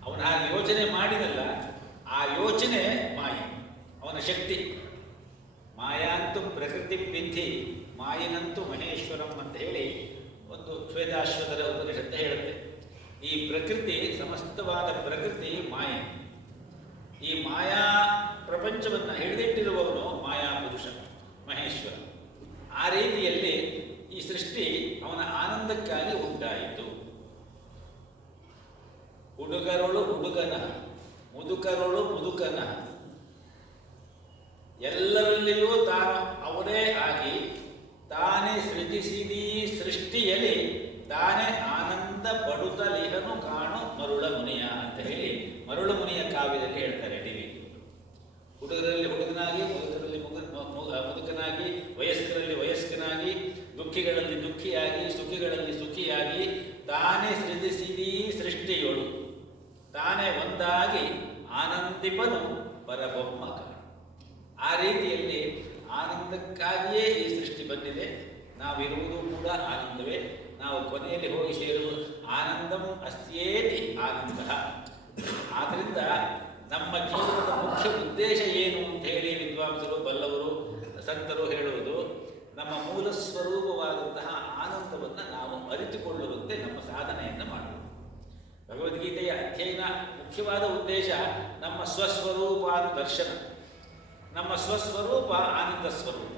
ಅವನ ಹಾಗೆ ಯೋಚನೆ ಮಾಡಿದಲ್ಲ, ಆ ಯೋಚನೆ ಮಾಯೆ, ಅವನ ಶಕ್ತಿ. ಮಾಯಾಂತು ಪ್ರಕೃತಿ ವಿಧಿ ಮಾಯಿನಂತೂ ಮಹೇಶ್ವರಂ ಅಂತ ಹೇಳಿ ಒಂದು ಶ್ವೇತಾಶ್ವತರ ಉಪನಿಷತ್ತು ಹೇಳುತ್ತೆ. ಈ ಪ್ರಕೃತಿ, ಸಮಸ್ತವಾದ ಪ್ರಕೃತಿ ಮಾಯೆ. ಈ ಮಾಯಾ ಪ್ರಪಂಚವನ್ನು ಹಿಡಿದಿಟ್ಟಿರುವವನು ಮಾಯಾ ಪುರುಷ ಮಹೇಶ್ವರ. ಆ ರೀತಿಯಲ್ಲಿ ಈ ಸೃಷ್ಟಿ ಅವನ ಆನಂದಕ್ಕಾಗಿ ಉಂಟಾಯಿತು. ಹುಡುಗರೊಳು ಹುಡುಗನ, ಮುದುಕರೊಳು ಮುದುಕನ, ಎಲ್ಲರಲ್ಲಿಯೂ ತಾನು ಅವರೇ ಆಗಿ ತಾನೇ ಸೃಜಿಸಿದೀ ಸೃಷ್ಟಿಯಲ್ಲಿ ತಾನೇ ಆನಂದ ಪಡುತ್ತಲಿಹನು ಕಾಣು ಮರುಳ ಮುನಿಯ ಅಂತ ಹೇಳಿ ಮರುಳ ಮುನಿಯ ಕಾವ್ಯದಲ್ಲಿ ಹೇಳ್ತಾರೆ ಡಿ ವಿ. ಹುಡುಗರಲ್ಲಿ ಹುಡುಗನಾಗಿ, ಮುದುಕರಲ್ಲಿ ಮುದುಕನಾಗಿ, ವಯಸ್ಕರಲ್ಲಿ ವಯಸ್ಕನಾಗಿ, ದುಃಖಿಗಳಲ್ಲಿ ದುಃಖಿಯಾಗಿ, ಸುಖಿಗಳಲ್ಲಿ ಸುಖಿಯಾಗಿ, ತಾನೇ ಸೃಜಿಸಿದೀ ಸೃಷ್ಟಿಯೊಳು ತಾನೇ ಒಂದಾಗಿ ಆನಂದಿಪನು ಪರಬೊಮ್ಮ. ಆ ರೀತಿಯಲ್ಲಿ ಆನಂದಕ್ಕಾಗಿಯೇ ಈ ಸೃಷ್ಟಿ ಬಂದಿದೆ. ನಾವಿರುವುದು ಕೂಡ ಆನಂದವೇ. ನಾವು ಕೊನೆಯಲ್ಲಿ ಹೋಗಿ ಸೇರುವ ಆನಂದಂ ಅಸ್ಯೇತಿ ಆನಂದ. ಆದ್ದರಿಂದ ನಮ್ಮ ಜೀವನದ ಮುಖ್ಯ ಉದ್ದೇಶ ಏನು ಅಂತ ಹೇಳಿ ವಿದ್ವಾಂಸರು, ಬಲ್ಲವರು, ಸಂತರು ಹೇಳುವುದು, ನಮ್ಮ ಮೂಲ ಸ್ವರೂಪವಾದಂತಹ ಆನಂದವನ್ನು ನಾವು ಅರಿತುಕೊಳ್ಳುವಂತೆ ನಮ್ಮ ಸಾಧನೆಯನ್ನು ಮಾಡುವುದು. ಭಗವದ್ಗೀತೆಯ ಅಧ್ಯಯನ ಮುಖ್ಯವಾದ ಉದ್ದೇಶ ನಮ್ಮ ಸ್ವಸ್ವರೂಪಾನು ದರ್ಶನ. ನಮ್ಮ ಸ್ವಸ್ವರೂಪ ಆನಂದ ಸ್ವರೂಪ.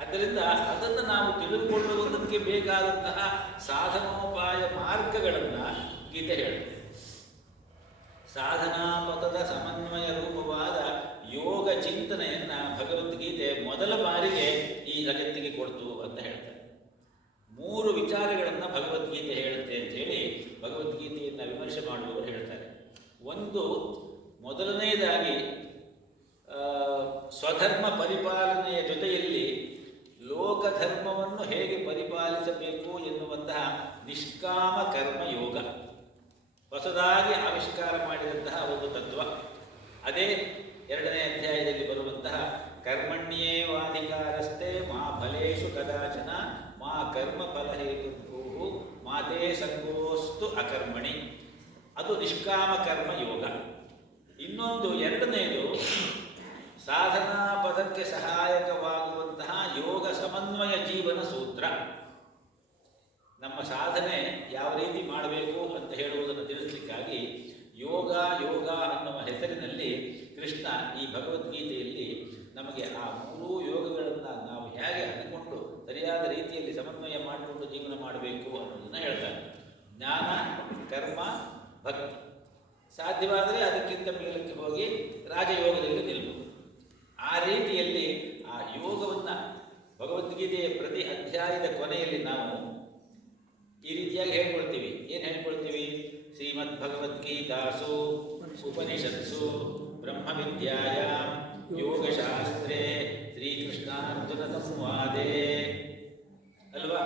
ಆದ್ದರಿಂದ ಅದನ್ನು ನಾವು ತಿಳಿದುಕೊಳ್ಳುವುದಕ್ಕೆ ಬೇಕಾದಂತಹ ಸಾಧನೋಪಾಯ ಮಾರ್ಗಗಳನ್ನು ಗೀತೆ ಹೇಳುತ್ತೆ. ಸಾಧನಾಪಥದ ಸಮನ್ವಯ ರೂಪವಾದ ಯೋಗ ಚಿಂತನೆಯನ್ನು ಭಗವದ್ಗೀತೆ ಮೊದಲ ಬಾರಿಗೆ ಈ ಜಗತ್ತಿಗೆ ಕೊಡ್ತು ಅಂತ ಹೇಳ್ತಾರೆ. 3 ವಿಚಾರಗಳನ್ನು ಭಗವದ್ಗೀತೆ ಹೇಳುತ್ತೆ ಅಂತ ಹೇಳಿ ಭಗವದ್ಗೀತೆಯನ್ನು ವಿಮರ್ಶೆ ಮಾಡುವವರು ಹೇಳ್ತಾರೆ. ಒಂದು, ಮೊದಲನೆಯದಾಗಿ ಸ್ವಧರ್ಮ ಪರಿಪಾಲನೆಯ ಜೊತೆಯಲ್ಲಿ ಲೋಕಧರ್ಮವನ್ನು ಹೇಗೆ ಪರಿಪಾಲಿಸಬೇಕು ಎನ್ನುವಂತಹ ನಿಷ್ಕಾಮ ಕರ್ಮ ಯೋಗ ಹೊಸದಾಗಿ ಆವಿಷ್ಕಾರ ಮಾಡಿದಂತಹ ಒಂದು ತತ್ವ. ಅದೇ 2ನೇ ಅಧ್ಯಾಯದಲ್ಲಿ ಬರುವಂತಹ ಕರ್ಮಣ್ಯೇವಾಧಿಕಾರಸ್ಥೆ ಮಾ ಫಲೇಷು ಕದಾಚನ ಮಾ ಕರ್ಮ ಫಲಹೇತುಭೂಃ ಮಾತೇ ಸಂಗೋಸ್ತು ಅಕರ್ಮಣಿ. ಅದು ನಿಷ್ಕಾಮ ಕರ್ಮ ಯೋಗ. ಇನ್ನೊಂದು 2ನೇದು ಸಾಧನಾ ಪದಕ್ಕೆ ಸಹಾಯಕವಾಗುವಂತಹ ಯೋಗ ಸಮನ್ವಯ ಜೀವನ ಸೂತ್ರ. ನಮ್ಮ ಸಾಧನೆ ಯಾವ ರೀತಿ ಮಾಡಬೇಕು ಅಂತ ಹೇಳುವುದನ್ನು ತಿಳಿಸಲಿಕ್ಕಾಗಿ ಯೋಗ ಯೋಗ ಅನ್ನುವ ಹೆಸರಿನಲ್ಲಿ ಕೃಷ್ಣ ಈ ಭಗವದ್ಗೀತೆಯಲ್ಲಿ ನಮಗೆ ಆ 3 ಯೋಗಗಳನ್ನು ನಾವು ಹೇಗೆ ಹಂಚಿಕೊಂಡು ಸರಿಯಾದ ರೀತಿಯಲ್ಲಿ ಸಮನ್ವಯ ಮಾಡಿಕೊಂಡು ಜೀವನ ಮಾಡಬೇಕು ಅನ್ನೋದನ್ನು ಹೇಳ್ತಾನೆ. ಜ್ಞಾನ, ಕರ್ಮ, ಭಕ್ತಿ. ಸಾಧ್ಯವಾದರೆ ಅದಕ್ಕಿಂತ ಮೇಲಕ್ಕೆ ಹೋಗಿ ರಾಜಯೋಗದಲ್ಲಿ ನಿಲ್ಲುವುದು. ಆ ರೀತಿಯಲ್ಲಿ ಆ ಯೋಗವನ್ನು ಭಗವದ್ಗೀತೆಯ ಪ್ರತಿ ಅಧ್ಯಾಯದ ಕೊನೆಯಲ್ಲಿ ನಾವು ಈ ರೀತಿಯಾಗಿ ಹೇಳ್ಕೊಳ್ತೀವಿ. ಏನು ಹೇಳ್ಕೊಳ್ತೀವಿ? ಶ್ರೀಮದ್ ಭಗವದ್ಗೀತಾಸು ಉಪನಿಷತ್ಸು ಬ್ರಹ್ಮವಿದ್ಯಾಯಾಂ ಯೋಗಶಾಸ್ತ್ರೇ ಶ್ರೀಕೃಷ್ಣಾರ್ಜುನ ಸಂವಾದೇ ಅಲ್ವಾ?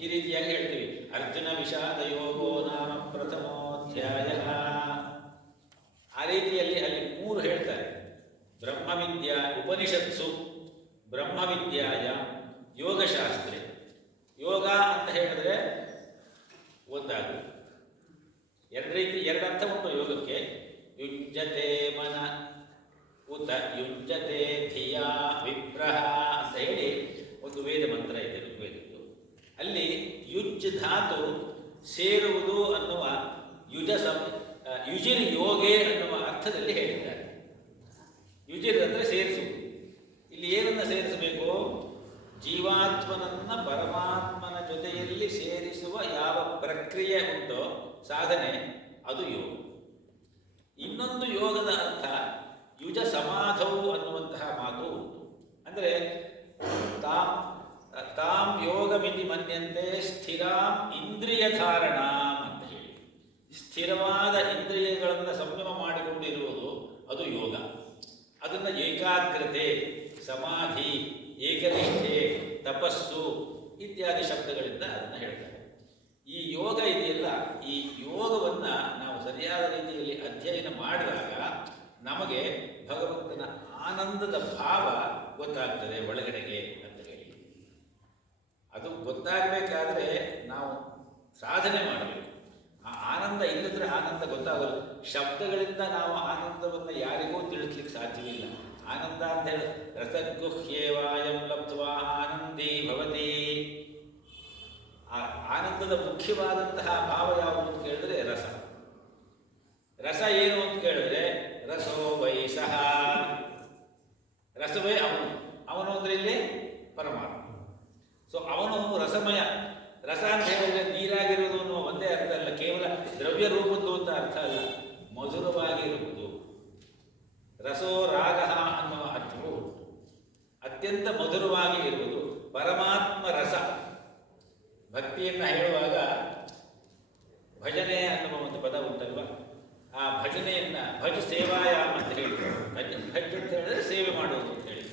ಈ ರೀತಿಯಾಗಿ ಹೇಳ್ತೀವಿ. ಅರ್ಜುನ ವಿಷಾದ ಯೋಗೋ ನಾಮ ಪ್ರಥಮೋಧ್ಯಾಯ. ಆ ರೀತಿಯಲ್ಲಿ ಅಲ್ಲಿ 3 ಹೇಳ್ತಾರೆ. ಬ್ರಹ್ಮವಿದ್ಯಾ ಉಪನಿಷತ್ಸು ಬ್ರಹ್ಮವಿದ್ಯಾಯ ಯೋಗಶಾಸ್ತ್ರೆ. ಯೋಗ ಅಂತ ಹೇಳಿದ್ರೆ ಒಂದಾಗು ಎರಡರ್ಥ ಉಂಟು ಯೋಗಕ್ಕೆ. ಯುಂಜತೆ ಮನ ಉತ ಯುಂಜತೆ ಧಿಯಾ ವಿಪ್ರಹ ಅಂತ ಹೇಳಿ ಒಂದು ವೇದ ಮಂತ್ರ ಇದೆ ಋಗ್ವೇದದ್ದು. ಅಲ್ಲಿ ಯುಜ್ ಧಾತು ಸೇರುವುದು ಅನ್ನುವ ಯುಜಿರ್ ಯೋಗೇ ಅನ್ನುವ ಅರ್ಥದಲ್ಲಿ ಹೇಳಿದ್ದಾರೆ. ಯುಜಿರ್ ಅಂದರೆ ಸೇರಿಸುವುದು. ಇಲ್ಲಿ ಏನನ್ನು ಸೇರಿಸಬೇಕು? ಜೀವಾತ್ಮನನ್ನು ಪರಮಾತ್ಮನ ಜೊತೆಯಲ್ಲಿ ಸೇರಿಸುವ ಯಾವ ಪ್ರಕ್ರಿಯೆ ಉಂಟೋ ಸಾಧನೆ, ಅದು ಯೋಗ. ಇನ್ನೊಂದು ಯೋಗದ ಅರ್ಥ ಯುಜ ಸಮಾಧವು ಅನ್ನುವಂತಹ ಮಾತು ಉಂಟು. ಅಂದರೆ ತಾಂ ಯೋಗಮಿತಿ ಮನ್ಯಂತೆ ಸ್ಥಿರಾಂ ಇಂದ್ರಿಯ ಧಾರಣಾಂ ಅಂತ ಹೇಳಿ, ಸ್ಥಿರವಾದ ಇಂದ್ರಿಯಗಳನ್ನು ಸಂಯಮ ಮಾಡಿಕೊಂಡಿರುವುದು ಅದು ಯೋಗ. ಅದನ್ನು ಏಕಾಗ್ರತೆ, ಸಮಾಧಿ, ಏಕನಿಷ್ಠೆ, ತಪಸ್ಸು ಇತ್ಯಾದಿ ಶಬ್ದಗಳಿಂದ ಅದನ್ನು ಹೇಳ್ತಾರೆ. ಈ ಯೋಗ ಇದೆಯಲ್ಲ, ಈ ಯೋಗವನ್ನು ನಾವು ಸರಿಯಾದ ರೀತಿಯಲ್ಲಿ ಅಧ್ಯಯನ ಮಾಡಿದಾಗ ನಮಗೆ ಭಗವಂತನ ಆನಂದದ ಭಾವ ಗೊತ್ತಾಗ್ತದೆ ಒಳಗಡೆಗೆ ಅಂತ ಹೇಳಿ. ಅದು ಗೊತ್ತಾಗಬೇಕಾದ್ರೆ ನಾವು ಸಾಧನೆ ಮಾಡಬೇಕು. ಆ ಆನಂದ ಇಲ್ಲದ್ರೆ ಆನಂದ ಗೊತ್ತಾಗಲ್ಲ. ಶಬ್ದಗಳಿಂದ ನಾವು ಆನಂದವನ್ನು ಯಾರಿಗೂ ತಿಳಿಸ್ಲಿಕ್ಕೆ ಸಾಧ್ಯವಿಲ್ಲ. ಆನಂದ ಅಂತ ಹೇಳಿ ರಸಗುಹ್ಯೇವಾಯಂ ಲಬ್ಧ್ವಾ ಆನಂದಿ ಭವತಿ. ಆ ಆನಂದದ ಮುಖ್ಯವಾದಂತಹ ಭಾವ ಯಾವುದು ಅಂತ ಕೇಳಿದ್ರೆ ರಸ. ರಸ ಏನು ಅಂತ ಕೇಳಿದ್ರೆ ರಸೋ ವೈಸಃ. ರಸವೇ ಅವನು ಅಂದ್ರೆ ಇಲ್ಲಿ ಪರಮಾತ್ಮ. ಸೊ ಅವನು ರಸಮಯ. ರಸ ಅಂತ ಹೇಳಿದ್ರೆ ನೀರಾಗಿರುವುದು ಅನ್ನುವ ಒಂದೇ ಅರ್ಥ ಅಲ್ಲ, ಕೇವಲ ದ್ರವ್ಯ ರೂಪದ್ದು ಅಂತ ಅರ್ಥ ಅಲ್ಲ, ಮಧುರವಾಗಿರುವುದು. ರಸೋ ರಾಗ ಅನ್ನುವ ಅರ್ಥವೂ ಉಂಟು. ಅತ್ಯಂತ ಮಧುರವಾಗಿ ಇರುವುದು ಪರಮಾತ್ಮ ರಸ. ಭಕ್ತಿಯನ್ನು ಹೇಳುವಾಗ ಭಜನೆ ಅನ್ನುವ ಒಂದು ಪದ ಉಂಟಲ್ವ, ಆ ಭಜನೆಯನ್ನು ಭಜ ಸೇವಾಯಾಮ ಅಂತ ಹೇಳಿ, ಭಜ್ ಅಂತ ಹೇಳಿದ್ರೆ ಸೇವೆ ಮಾಡುವುದು ಅಂತ ಹೇಳಿ.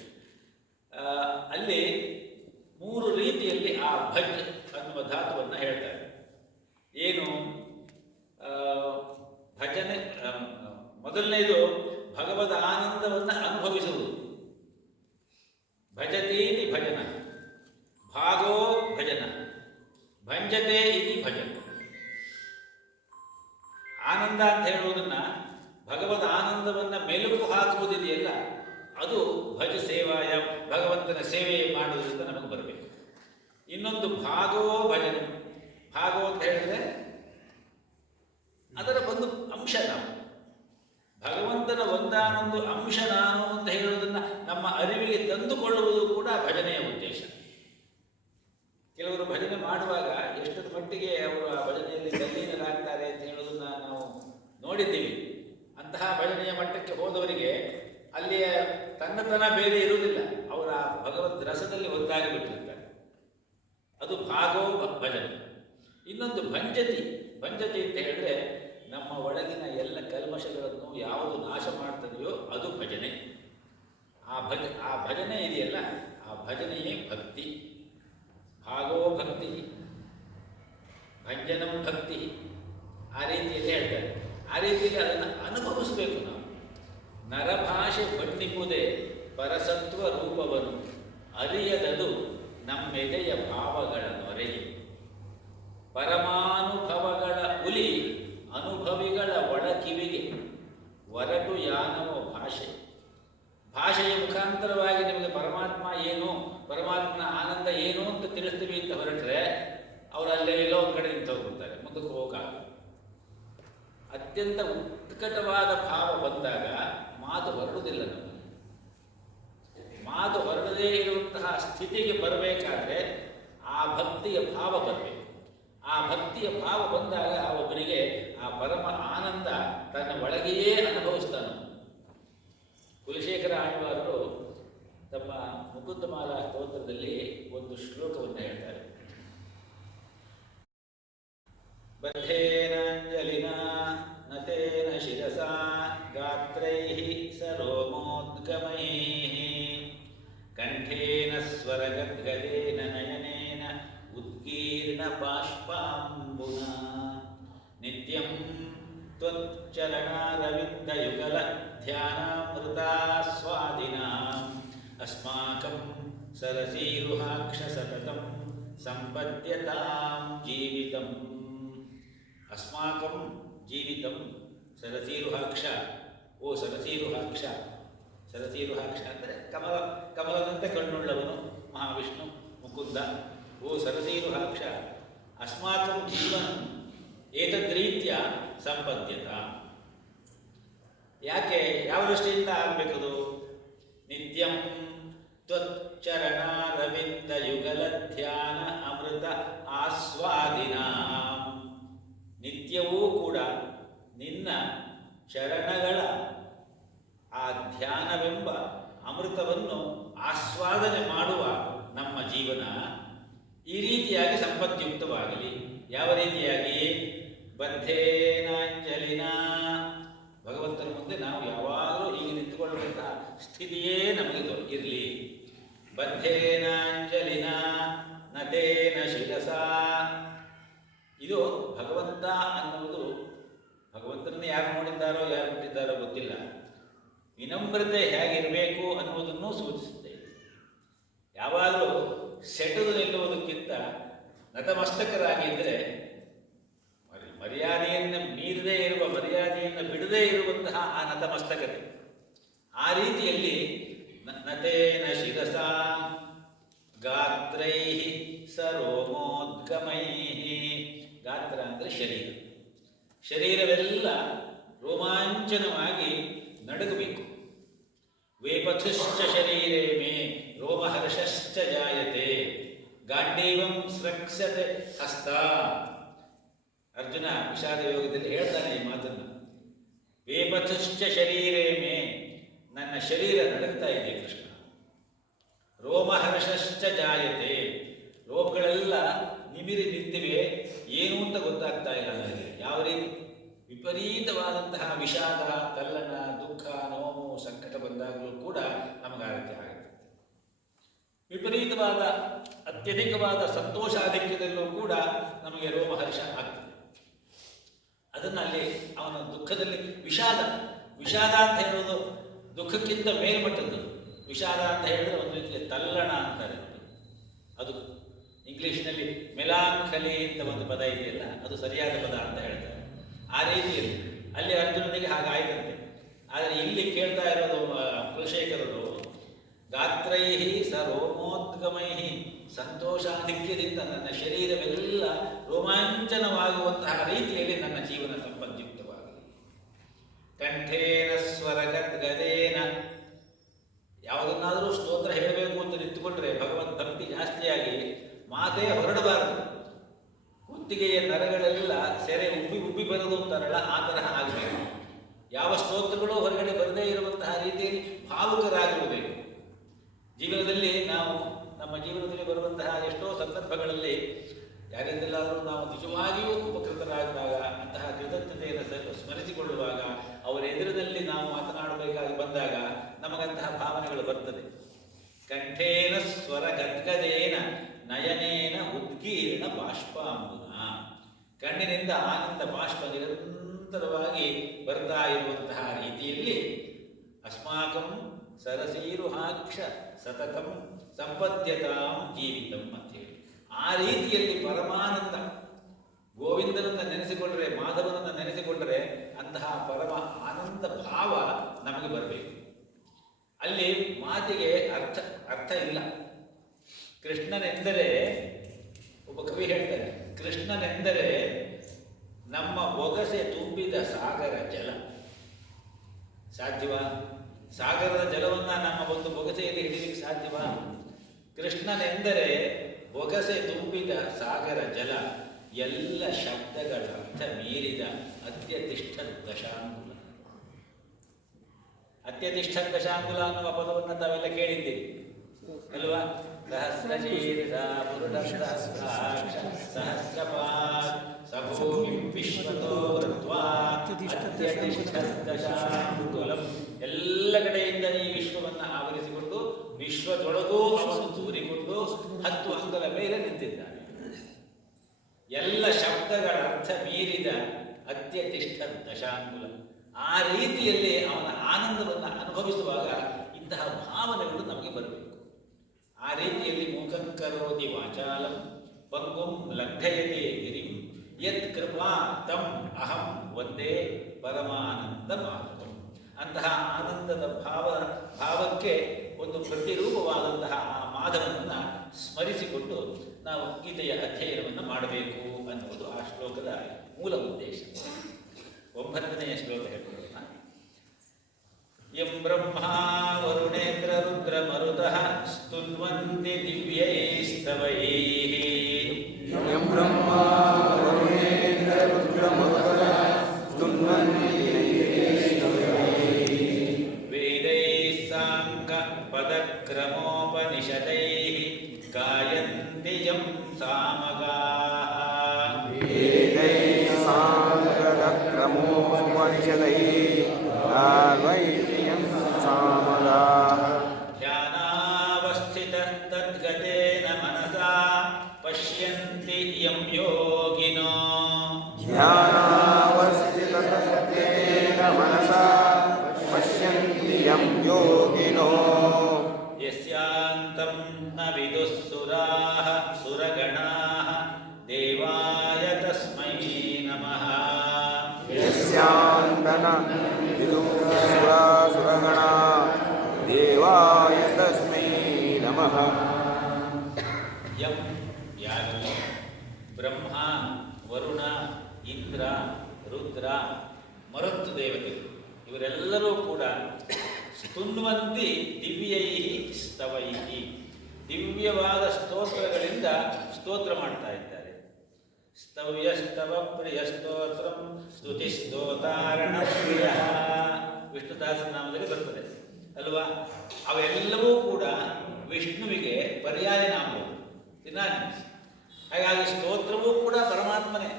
ಅಲ್ಲಿ 3 ರೀತಿಯಲ್ಲಿ ಆ ಭಜ್ ಅನ್ನುವ ಧಾತುವನ್ನು ಹೇಳ್ತಾರೆ. ಏನು? ಭಜನೆ ಮೊದಲನೇದು ಭಗವದ್ ಆನಂದವನ್ನು ಅನುಭವಿಸುವುದು. ಭಜತೀತಿ ಭಜನ, ಭಾಗೋ ಭಜನ, ಭಂಜತೆ ಇತಿ ಭಜನ. ಆನಂದ ಅಂತ ಹೇಳುವುದನ್ನ, ಭಗವದ್ ಆನಂದವನ್ನು ಮೆಲುಕು ಹಾಕುವುದಿದೆಯಲ್ಲ, ಅದು ಭಜ ಸೇವಾಯ, ಭಗವಂತನ ಸೇವೆ ಮಾಡುವುದರಿಂದ ನಮಗೆ ಬರಬೇಕು. ಇನ್ನೊಂದು ಭಾಗೋ ಭಜನ. ಭಾಗೋ ಅಂತ ಹೇಳಿದ್ರೆ ಅದರ ಒಂದು ಅಂಶ ನಾವು, ಭಗವಂತನ ಒಂದಾನೊಂದು ಅಂಶ ನಾನು ಅಂತ ಹೇಳುವುದನ್ನು ನಮ್ಮ ಅರಿವಿಗೆ ತಂದುಕೊಳ್ಳುವುದು ಕೂಡ ಭಜನೆಯ ಉದ್ದೇಶ. ಕೆಲವರು ಭಜನೆ ಮಾಡುವಾಗ ಎಷ್ಟರ ಮಟ್ಟಿಗೆ ಅವರು ಆ ಭಜನೆಯಲ್ಲಿ ತಲ್ಲೀನರಾಗ್ತಾರೆ ಅಂತ ಹೇಳೋದನ್ನ ನಾವು ನೋಡಿದ್ದೀವಿ. ಅಂತಹ ಭಜನೆಯ ಮಟ್ಟಕ್ಕೆ ಹೋದವರಿಗೆ ಅಲ್ಲಿಯ ತನ್ನತನ ಬೇರೆ ಇರುವುದಿಲ್ಲ, ಅವರ ಭಗವದ್ ರಸದಲ್ಲಿ ಒಂದಾಗಿ ಬಿಟ್ಟಿರ್ತಾರೆ. ಅದು ಭಾಗೋ ಭಜನೆ. ಇನ್ನೊಂದು ಭಂಜತಿ. ಭಂಜತಿ ಅಂತ ಹೇಳಿದ್ರೆ ನಮ್ಮ ಒಳಗಿನ ಎಲ್ಲ ಕಲ್ಮಶಗಳನ್ನು ಯಾವುದು ನಾಶ ಮಾಡ್ತದೆಯೋ ಅದು ಭಜನೆ. ಆ ಭಜನೆ ಇದೆಯಲ್ಲ, ಆ ಭಜನೆಯೇ ಭಕ್ತಿ. ಭಾಗೋ ಭಕ್ತಿ, ಭಂಜನಂ ಭಕ್ತಿ, ಆ ರೀತಿಯಲ್ಲಿ ಹೇಳ್ತಾರೆ. ಆ ರೀತಿಯಲ್ಲಿ ಅದನ್ನು ಅನುಭವಿಸಬೇಕು ನಾವು. ನರಭಾಷೆ ಬಣ್ಣಿಪುದೆ ಪರಸತ್ವ ರೂಪವನ್ನು ಅರಿಯದದು ನಮ್ಮೆದೆಯ ಭಾವಗಳ ನೊರೆಗೆ. ಪರಮಾನುಭವಗಳ ಹುಲಿ ಅನುಭವಿಗಳ ಒಳಕಿವಿಗೆ ಒರಟು ಯಾನವ ಭಾಷೆ. ಭಾಷೆಯ ಮುಖಾಂತರವಾಗಿ ನಿಮಗೆ ಪರಮಾತ್ಮ ಏನು, ಪರಮಾತ್ಮನ ಆನಂದ ಏನು ಅಂತ ತಿಳಿಸ್ತೀವಿ ಅಂತ ಹೊರಟ್ರೆ ಅವರು ಅಲ್ಲೇ ಎಲ್ಲೋ ಒಂದು ಕಡೆ ನಿಂತು ಹೋಗ್ಬಿಡ್ತಾರೆ, ಮುಂದಕ್ಕೆ ಹೋಗಕ್ಕಾಗಲ್ಲ. ಅತ್ಯಂತ ಉತ್ಕಟವಾದ ಭಾವ ಬಂದಾಗ ಮಾತು ಹೊರಡುವುದಿಲ್ಲ. ನಮಗೆ ಮಾತು ಹೊರಡದೇ ಇರುವಂತಹ ಸ್ಥಿತಿಗೆ ಬರಬೇಕಾದ್ರೆ ಆ ಭಕ್ತಿಯ ಭಾವ ಬರಬೇಕು. ಆ ಭಕ್ತಿಯ ಭಾವ ಬಂದಾಗ ಒಬ್ಬನಿಗೆ ಆ ಪರಮ ಆನಂದ ತನ್ನ ಒಳಗೆಯೇ ಅನುಭವಿಸ್ತಾನೆ. ಕುಲಶೇಖರ ಆಳ್ವಾರರು ತಮ್ಮ ಮುಕುಂದಮಾಲಾ ಸ್ತೋತ್ರದಲ್ಲಿ ಒಂದು ಶ್ಲೋಕವನ್ನು ಹೇಳ್ತಾರೆ. ಬದ್ಧೇನಾಂಜಲಿನ ನತೇನ ಶಿರಸಾ ಗಾತ್ರೈಃ ಸರೋಮೋದ್ಗಮೈಃ ಕಂಠೇ ಅರವಿಂದಯುಗಲ ಧ್ಯಾನಾಮೃತಾಸ್ವಾದಿನಾಂ ಅಸ್ಮಾಕಂ ಸರಸೀರುಹಾಕ್ಷ ಸತತಂ ಸಂಪದ್ಯತಾಂ ಜೀವಿತಂ. ಅಸ್ಮಾಕಂ ಜೀವಿತಂ ಸರಸೀರುಹಾಕ್ಷ. ಓ ಸರಸೀರುಹಾಕ್ಷ. ಸರಸೀರುಹಾಕ್ಷ ಅಂದರೆ ಕಮಲದಂತೆ ಕಣ್ಣುಳ್ಳವನು ಮಹಾವಿಷ್ಣು ಮುಕುಂದ. ಓ ಸರಸೀರುಹಾಕ್ಷ, ಅಸ್ಮಾಕಂ ಜೀವನ ಏತದ್ರೀತ್ಯ ಸಂಪದ್ಯತ. ಯಾಕೆ, ಯಾವ ದೃಷ್ಟಿಯಿಂದ ಆಗಬೇಕದು? ನಿತ್ಯಂ ತ್ವಚ್ಚರಣಾರವಿಂದ ಯುಗಲ ಧ್ಯಾನ ಅಮೃತ ಆಸ್ವಾದಿನ. ನಿತ್ಯವೂ ಕೂಡ ನಿನ್ನ ಚರಣಗಳ ಆ ಧ್ಯಾನವೆಂಬ ಅಮೃತವನ್ನು ಆಸ್ವಾದನೆ ಮಾಡುವ ನಮ್ಮ ಜೀವನ ಈ ರೀತಿಯಾಗಿ ಸಂಪದ್ಯುಕ್ತವಾಗಲಿ. ಯಾವ ರೀತಿಯಾಗಿ? ಬದ್ಧೇನಾಂಜಲಿನ. ಭಗವಂತನ ಮುಂದೆ ನಾವು ಯಾವಾಗಲೂ ಹೀಗೆ ನಿಂತುಕೊಳ್ಳುವಂತಹ ಸ್ಥಿತಿಯೇ ನಮಗೆ ಇರಲಿ. ಬದ್ಧೇನಾಂಜಲಿನ ನಟೇನ ಶಿರಸ. ಇದು ಭಗವಂತ ಅನ್ನುವುದು, ಭಗವಂತನನ್ನು ಯಾರು ನೋಡಿದ್ದಾರೋ ಯಾರು ಬಿಟ್ಟಿದ್ದಾರೋ ಗೊತ್ತಿಲ್ಲ. ವಿನಮ್ರತೆ ಹೇಗಿರಬೇಕು ಅನ್ನುವುದನ್ನು ಸೂಚಿಸುತ್ತೆ. ಯಾವಾಗಲೂ ಸೆಟದು ನಿಲ್ಲುವುದಕ್ಕಿಂತ ನತಮಸ್ತಕರಾಗಿದ್ದರೆ, ಮರ್ಯಾದೆಯನ್ನು ಮೀರದೇ ಇರುವ, ಮರ್ಯಾದೆಯನ್ನು ಬಿಡದೇ ಇರುವಂತಹ ಆ ನತಮಸ್ತಕತೆ. ಆ ರೀತಿಯಲ್ಲಿ ನಟೇನ ಶಿರಸ ಗಾತ್ರೈ ಸರೋಮೋದ್ಗಮೈ. ಗಾತ್ರ ಅಂದರೆ ಶರೀರ. ಶರೀರವೆಲ್ಲ ರೋಮಾಂಚನವಾಗಿ ನಡುಗಬೇಕು. ವೇಪಥುಶ್ಚ ಶರೀರೇ ಮೇ ರೋಮಹರ್ಷಶ್ಚ ಜಾಯತೆ ಗಾಂಡೀವಂ ಸ್ರಕ್ಸತೆ ಹಸ್ತ. ಅರ್ಜುನ ವಿಷಾದ ಯೋಗದಲ್ಲಿ ಹೇಳ್ತಾನೆ ಈ ಮಾತನ್ನು. ವೇಪಥುಶ್ಚ ಶರೀರೇ ಮೇ, ನನ್ನ ಶರೀರ ನಡುಗ್ತಾ ಇದೆ ಕೃಷ್ಣ. ರೋಮಹರ್ಷಶ್ಚ ಜಾಯತೆ, ರೋಮಗಳೆಲ್ಲ ನಿಮಿರಿ ನಿಂತಿವೆ, ಏನು ಅಂತ ಗೊತ್ತಾಗ್ತಾ ಇಲ್ಲ ನನಗೆ. ಯಾವ ರೀತಿ ವಿಪರೀತವಾದಂತಹ ವಿಷಾದ, ತಲ್ಲಣ, ದುಃಖ, ನೋವು, ಸಂಕಟ ಬಂದಾಗಲೂ ಕೂಡ ನಮಗಾಗತ್ತೆ ಆಗುತ್ತೆ. ವಿಪರೀತವಾದ ಅತ್ಯಧಿಕವಾದ ಸಂತೋಷಾಧಿಕ್ಯದಲ್ಲೂ ಕೂಡ ನಮಗೆ ರೋಮಹರ್ಷ ಆಗ್ತದೆ. ಅದನ್ನು ಅಲ್ಲಿ ಅವನ ದುಃಖದಲ್ಲಿ ವಿಷಾದ ಅಂತ ಹೇಳೋದು ದುಃಖಕ್ಕಿಂತ ಮೇಲ್ಮಟ್ಟದ್ದು. ವಿಷಾದ ಅಂತ ಹೇಳಿದ್ರೆ ಒಂದು ರೀತಿಯ ತಲ್ಲಣ ಅಂತಾರೆ. ಅದು ಇಂಗ್ಲೀಷ್ನಲ್ಲಿ ಮೆಲಾಂಕಲಿ ಅಂತ ಒಂದು ಪದ ಇದೆಯಲ್ಲ, ಅದು ಸರಿಯಾದ ಪದ ಅಂತ ಹೇಳ್ತಾರೆ. ಆ ರೀತಿಯಲ್ಲಿ ಅಲ್ಲಿ ಅರ್ಜುನನಿಗೆ ಹಾಗಾಯ್ತಂತೆ. ಆದರೆ ಇಲ್ಲಿ ಕೇಳ್ತಾ ಇರೋದು ಕುಲಶೇಖರರು, ಗಾತ್ರೈ ಸರೋಮೋದ್ಗಮೈ, ಸಂತೋಷಾಧಿಕ್ಯದಿಂದ ನನ್ನ ಶರೀರವೆಲ್ಲ ರೋಮಾಂಚನವಾಗುವಂತಹ ರೀತಿಯಲ್ಲಿ ನನ್ನ ಜೀವನ ಸಂಪದ್ಯುಕ್ತವಾಗಲಿ. ಕಂಠೇನ ಸ್ವರಗದ್ಗದೇನ, ಯಾವುದನ್ನಾದರೂ ಸ್ತೋತ್ರ ಹೇಳಬೇಕು ಅಂತ ನಿಂತುಕೊಂಡ್ರೆ ಭಗವದ್ಭಕ್ತಿ ಜಾಸ್ತಿಯಾಗಿ ಮಾತೇ ಹೊರಡಬಾರದು. ಕುತ್ತಿಗೆಯ ನರಗಳೆಲ್ಲ ಸೆರೆ ಉಬ್ಬಿ ಬರೋದು ಅಂತಾರಲ್ಲ, ಆ ತರಹ ಆಗಬೇಕು. ಯಾವ ಸ್ತೋತ್ರಗಳು ಹೊರಗಡೆ ಬರದೇ ಇರುವಂತಹ ರೀತಿಯಲ್ಲಿ ಭಾವುಕರಾಗಿರಬೇಕು. ಜೀವನದಲ್ಲಿ ನಾವು ನಮ್ಮ ಜೀವನದಲ್ಲಿ ಬರುವಂತಹ ಎಷ್ಟೋ ಸಂದರ್ಭಗಳಲ್ಲಿ ಯಾರಿಂದಲಾದರೂ ನಾವು ನಿಜವಾಗಿಯೂ ಉಪಕೃತರಾದಾಗ, ಅಂತಹ ಕೃತಜ್ಞತೆಯನ್ನು ಸ್ಮರಿಸಿಕೊಳ್ಳುವಾಗ, ಅವರ ಎದುರಿನಲ್ಲಿ ನಾವು ಮಾತನಾಡಬೇಕಾಗಿ ಬಂದಾಗ ನಮಗಂತಹ ಭಾವನೆಗಳು ಬರ್ತದೆ. ಕಂಠೇನ ಸ್ವರ ಗದ್ಗದೇನ ನಯನೇನ ಉದ್ಗೀರ್ಣ ಬಾಷ್ಪಾಂಬುನ, ಕಣ್ಣಿನಿಂದ ಆನಂದ ಬಾಷ್ಪ ನಿರಂತರವಾಗಿ ಬರ್ತಾ ಇರುವಂತಹ ರೀತಿಯಲ್ಲಿ ಅಸ್ಮಾಕಂ ಸರಸೀರುಹಾಕ್ಷ ಸತತಂ ಸಂಪದ್ಯತಾಂ ಜೀವಿತಂ ಅಂತೇಳಿ, ಆ ರೀತಿಯಲ್ಲಿ ಪರಮಾನಂದ ಗೋವಿಂದನನ್ನು ನೆನೆಸಿಕೊಂಡರೆ, ಮಾಧವನನ್ನು ನೆನೆಸಿಕೊಂಡರೆ ಅಂತಹ ಪರಮ ಆನಂದ ಭಾವ ನಮಗೆ ಬರಬೇಕು. ಅಲ್ಲಿ ಮಾತಿಗೆ ಅರ್ಥ ಇಲ್ಲ. ಕೃಷ್ಣನೆಂದರೆ, ಒಬ್ಬ ಕವಿ ಹೇಳ್ತಾರೆ, ಕೃಷ್ಣನೆಂದರೆ ನಮ್ಮ ಬೊಗಸೆ ತುಂಬಿದ ಸಾಗರ ಜಲ. ಸಾಧ್ಯವಾ? ಸಾಗರದ ಜಲವನ್ನು ನಮ್ಮ ಒಂದು ಬೊಗಸೆಯಲ್ಲಿ ಹಿಡಿಯಲಿಕ್ಕೆ ಸಾಧ್ಯವಾ? ಕೃಷ್ಣನೆಂದರೆ ಬೊಗಸೆ ತುಂಬಿದ ಸಾಗರ ಜಲ, ಎಲ್ಲ ಶಬ್ದಗಳ ಅರ್ಥ ಮೀರಿದ ಅತ್ಯತಿಷ್ಠ ದಶಾಂಗುಲ. ಅತ್ಯತಿಷ್ಠ ದಶಾಂಗುಲ ಅನ್ನುವ ಪದವನ್ನು ತಾವೆಲ್ಲ ಕೇಳಿದ್ದೀರಿ ಅಲ್ವಾ? ಸಹಸ್ರಶೀರ್ಷ ಪುರುಷ ಸಹಸ್ರಪಾತ್ ಸಭೂಮಿ ವಿಶ್ವತೋ ಕೃತ್ವಾ ಅತ್ಯತಿಷ್ಠ ದಶಾಂಗುಲಂ. ಎಲ್ಲ ಕಡೆಯಿಂದ ಈ ವಿಶ್ವವನ್ನು ಆವರಿಸಿಕೊಂಡು ವಿಶ್ವದೊಳಗೂ ಅವನು ತೂರಿಕೊಂಡು 10 ಅಂಗಲ ಮೇಲೆ ನಿಂತಿದ್ದಾನೆ. ಎಲ್ಲ ಶಬ್ದಗಳ ಅರ್ಥ ಮೀರಿದ ಅತ್ಯತಿಷ್ಠ ದಶಾಂಗುಲ. ಆ ರೀತಿಯಲ್ಲಿ ಅವನ ಆನಂದವನ್ನು ಅನುಭವಿಸುವಾಗ ಇಂತಹ ಭಾವನೆಗಳು ನಮಗೆ ಬರಬೇಕು. ಆ ರೀತಿಯಲ್ಲಿ ಮೂಕಂಕರೋತಿ ವಾಚಾಲಂ ಪಂಗುಂ ಲಂಘಯತೆ ಗಿರಿಂ ಯತ್ ಕೃಪಾ ತಂ ಅಹಂ ವಂದೇ ಪರಮಾನಂದ ಮಾಧವಂ. ಅಂತಹ ಆನಂದದ ಭಾವಕ್ಕೆ ಒಂದು ಪ್ರತಿರೂಪವಾದಂತಹ ಆ ಮಾಧವನನ್ನು ಸ್ಮರಿಸಿಕೊಂಡು ನಾವು ಗೀತೆಯ ಅಧ್ಯಯನವನ್ನು ಮಾಡಬೇಕು ಅನ್ನುವುದು ಆ ಶ್ಲೋಕದ ಮೂಲ ಉದ್ದೇಶ. 9ನೇ ಶ್ಲೋಕ ಹೇಳ್ಕೊಳ್ಳೋಣ. ಯಂ ಬ್ರಹ್ಮ ವರುಣೇಂದ್ರ ರುದ್ರ ಮರುತಃ ಸ್ತುನ್ವಂತಿ ದಿವ್ಯೈಸ್ತವೈಃ. ಯಂ ಬ್ರಹ್ಮ ವರುಣೇಂದ್ರ ರುದ್ರ ಮರುತಃ ಸ್ತುನ್ವಂತಿ ದಿವ್ಯೈಸ್ತವೈಃ. ವೇದೈಃ ಸಾಂಗ ಪದಕ್ರಮೋಪನಿಷದೈಃ ಗಾಯಂತಿ ಯಂ ಸಾಮಗಾಃ. ವೇದೈಃ ಸಾಂಗಕ್ರಮೋಪನಿಷದೈಃ ಗಾಯಂತಿ ಯಂ ಸಾಮಗಾಃ. ಧ್ಯಾನಾವಸ್ಥಿತ ತದ್ಗತೇನ ಮನಸಾ ಪಶ್ಯಂತಿ ಯಂ ಯೋಗಿನೋ. ಧ್ಯಾನಾವಸ್ಥಿತತೇನ ಮನಸಾ ಪಶ್ಯಂತಿ ಯಂ ಯೋಗಿನೋ. ಯಸ್ಯಾಂತಂ ನ ವಿದುಃ ಸುರಾಃ ಸುರಗಣಾಃ ದೇವಾಯ ತಸ್ಮೈ ನಮಃ. ಯಸ್ಯಾಂತನ ವಿದುಃ ಸುರಾಸುರಗಣಾ ದೇವಾಯ ತಸ್ಮೈ ನಮಃ. ಯಂ ಯಾರು ಬ್ರಹ್ಮ ವರುಣ ಇಂದ್ರ ರುದ್ರ ಮರುತ್ ದೇವತೆಗಳು ಇವರೆಲ್ಲರೂ ಕೂಡ ಸ್ತುನ್ವಂತಿ ದಿವ್ಯೈಹಿ ಸ್ತವೈಹಿ ದಿವ್ಯವಾದ ಸ್ತೋತ್ರಗಳಿಂದ ಸ್ತೋತ್ರ ಮಾಡ್ತಾ ಇದ್ದಾರೆ. ಸ್ತವ್ಯ ಸ್ತವ ಪ್ರಿಯ ಸ್ತೋತ್ರಂ ಸ್ತುತಿ ಸ್ತೋತಾರಣ ಪ್ರಿಯ ವಿಷ್ಣುದಾಸ ನಾಮದಲ್ಲಿ ಬರ್ತದೆ ಅಲ್ವಾ? ಅವೆಲ್ಲವೂ ಕೂಡ ವಿಷ್ಣುವಿಗೆ ಪರ್ಯಾಯ ನಾಮಗಳು, ಸಿನಾನಿಮ್ಸ್. ಹಾಗಾಗಿ ಸ್ತೋತ್ರವೂ ಕೂಡ ಪರಮಾತ್ಮನೇ.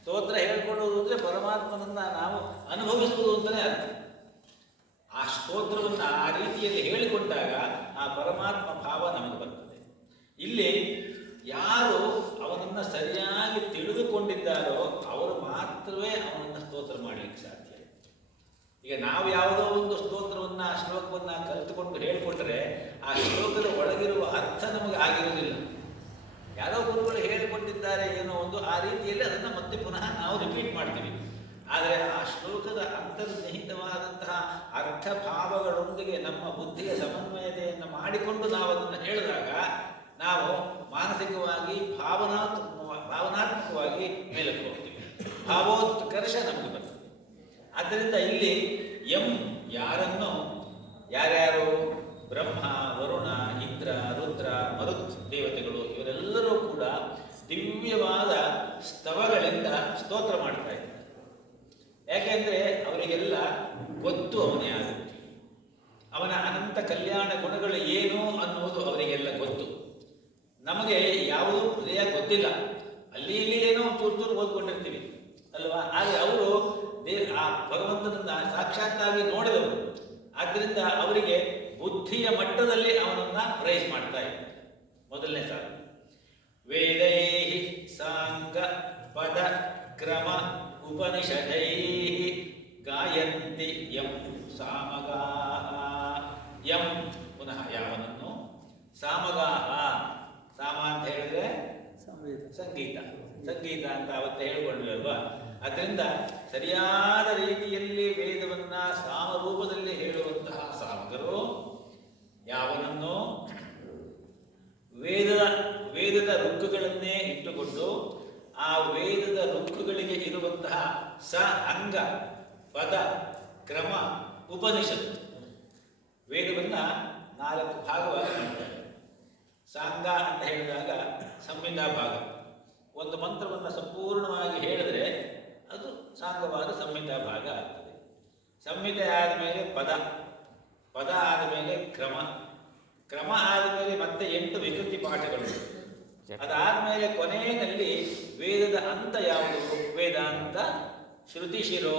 ಸ್ತೋತ್ರ ಹೇಳಿಕೊಳ್ಳುವುದು ಅಂದರೆ ಪರಮಾತ್ಮನನ್ನು ನಾವು ಅನುಭವಿಸುವುದು ಅಂತಲೇ ಅರ್ಥ. ಆ ಸ್ತೋತ್ರವನ್ನು ಆ ರೀತಿಯಲ್ಲಿ ಹೇಳಿಕೊಂಡಾಗ ಆ ಪರಮಾತ್ಮ ಭಾವ ನಮಗೆ ಬರ್ತದೆ. ಇಲ್ಲಿ ಯಾರು ಅವನನ್ನು ಸರಿಯಾಗಿ ತಿಳಿದುಕೊಂಡಿದ್ದಾರೋ ಅವರು ಮಾತ್ರವೇ ಅವನನ್ನು ಸ್ತೋತ್ರ ಮಾಡಲಿಕ್ಕೆ ಸಾಧ್ಯ. ಈಗ ನಾವು ಯಾವುದೋ ಒಂದು ಸ್ತೋತ್ರವನ್ನು ಶ್ಲೋಕವನ್ನು ಕಲಿತುಕೊಂಡು ಹೇಳಿಕೊಟ್ರೆ ಆ ಶ್ಲೋಕದ ಒಳಗಿರುವ ಅರ್ಥ ನಮಗೆ ಆಗಿರುವುದಿಲ್ಲ. ಯಾರೋ ಗುರುಗಳು ಹೇಳಿಕೊಟ್ಟಿದ್ದಾರೆ ಏನೋ ಒಂದು ಆ ರೀತಿಯಲ್ಲಿ ಅದನ್ನು ಮತ್ತೆ ಪುನಃ ನಾವು ರಿಪೀಟ್ ಮಾಡ್ತೀವಿ. ಆದರೆ ಆ ಶ್ಲೋಕದ ಅಂತರ್ನಿಹಿತವಾದಂತಹ ಅರ್ಥ ಭಾವಗಳೊಂದಿಗೆ ನಮ್ಮ ಬುದ್ಧಿಯ ಸಮನ್ವಯತೆಯನ್ನು ಮಾಡಿಕೊಂಡು ನಾವು ಅದನ್ನು ಹೇಳಿದಾಗ ನಾವು ಮಾನಸಿಕವಾಗಿ ಭಾವನಾತ್ಮಕವಾಗಿ ಮೇಲಕ್ಕೆ ಹೋಗ್ತೀವಿ. ಭಾವೋತ್ಕರ್ಷ ನಮಗೆ ಬರ್ತದೆ. ಆದ್ದರಿಂದ ಇಲ್ಲಿ ಎಂ ಯಾರನ್ನು ಯಾರ್ಯಾರು ಬ್ರಹ್ಮ ವರುಣ ಇಂದ್ರ ರುದ್ರ ಮರುತ್ ದೇವತೆಗಳು ಇವರೆಲ್ಲರೂ ಕೂಡ ದಿವ್ಯವಾದ ಸ್ತವಗಳಿಂದ ಸ್ತೋತ್ರ ಮಾಡ್ತಾ ಇದ್ದಾರೆ. ಯಾಕೆಂದರೆ ಅವರಿಗೆಲ್ಲ ಗೊತ್ತು ಅವನೇ ಆಗುತ್ತೆ, ಅವನ ಅನಂತ ಕಲ್ಯಾಣ ಗುಣಗಳು ಏನು ಅನ್ನುವುದು ಅವರಿಗೆಲ್ಲ ಗೊತ್ತು. ನಮಗೆ ಯಾವುದೂ ಸರಿಯಾಗಿ ಗೊತ್ತಿಲ್ಲ, ಅಲ್ಲಿ ಇಲ್ಲಿ ಏನೋ ಚೂರು ಓದ್ಕೊಂಡಿರ್ತೀವಿ ಅಲ್ವಾ? ಆದರೆ ಅವರು ಆ ಭಗವಂತನನ್ನ ಸಾಕ್ಷಾತ್ತಾಗಿ ನೋಡಿದವರು. ಆದ್ದರಿಂದ ಅವರಿಗೆ ಬುದ್ಧಿಯ ಮಟ್ಟದಲ್ಲಿ ಅವನನ್ನು ಪ್ರೈಸ್ ಮಾಡ್ತಾ ಇದ್ದಾರೆ. ಮೊದಲನೇ ಸಾಲು ವೇದೈಹಿ ಸಾಂಗ ಪದ ಕ್ರಮ ಉಪನಿಷದೈಹಿ ಗಾಯಂತಿ ಯಂ ಸಾಮಗಾಃ. ಯಂ ಪುನಃ ಯಾವನನ್ನು, ಸಾಮಗಾಃ ಸಾಮ ಅಂತ ಹೇಳಿದ್ರೆ ಸಂಗೀತ, ಸಂಗೀತ ಅಂತ ಅವತ್ತೇ ಹೇಳಿಕೊಂಡ್ವಲ್ವಾ? ಅದರಿಂದ ಸರಿಯಾದ ರೀತಿಯಲ್ಲಿ ವೇದವನ್ನ ಸಾಮರೂಪದಲ್ಲಿ ಹೇಳುವಂತಹ ಸಾಮಗರು ಯಾವನನ್ನು ವೇದದ ರುಕ್ಕುಗಳನ್ನೇ ಇಟ್ಟುಕೊಂಡು ಆ ವೇದದ ರುಕ್ಕುಗಳಿಗೆ ಇರುವಂತಹ ಸ ಅಂಗ ಪದ ಕ್ರಮ ಉಪನಿಷತ್ ವೇದವನ್ನ 4 ಭಾಗವಾಗಿ ಮಾಡ್ತಾರೆ. ಸಾಂಗ ಅಂತ ಹೇಳಿದಾಗ ಸಂಹಿತಾ ಭಾಗ. ಒಂದು ಮಂತ್ರವನ್ನು ಸಂಪೂರ್ಣವಾಗಿ ಹೇಳಿದ್ರೆ ಅದು ಸಾಂಗವಾದ ಸಂಹಿತಾ ಭಾಗ ಆಗ್ತದೆ. ಸಂಹಿತೆ ಆದಮೇಲೆ ಪದ, ಪದ ಆದಮೇಲೆ ಕ್ರಮ, ಕ್ರಮ ಆದಮೇಲೆ ಮತ್ತೆ 8 ವಿಕೃತಿ ಪಾಠಗಳು. ಅದಾದಮೇಲೆ ಕೊನೆಯಲ್ಲಿ ವೇದದ ಅಂತ ಯಾವುದು? ವೇದಾಂತ ಶ್ರುತಿ ಶಿರೋ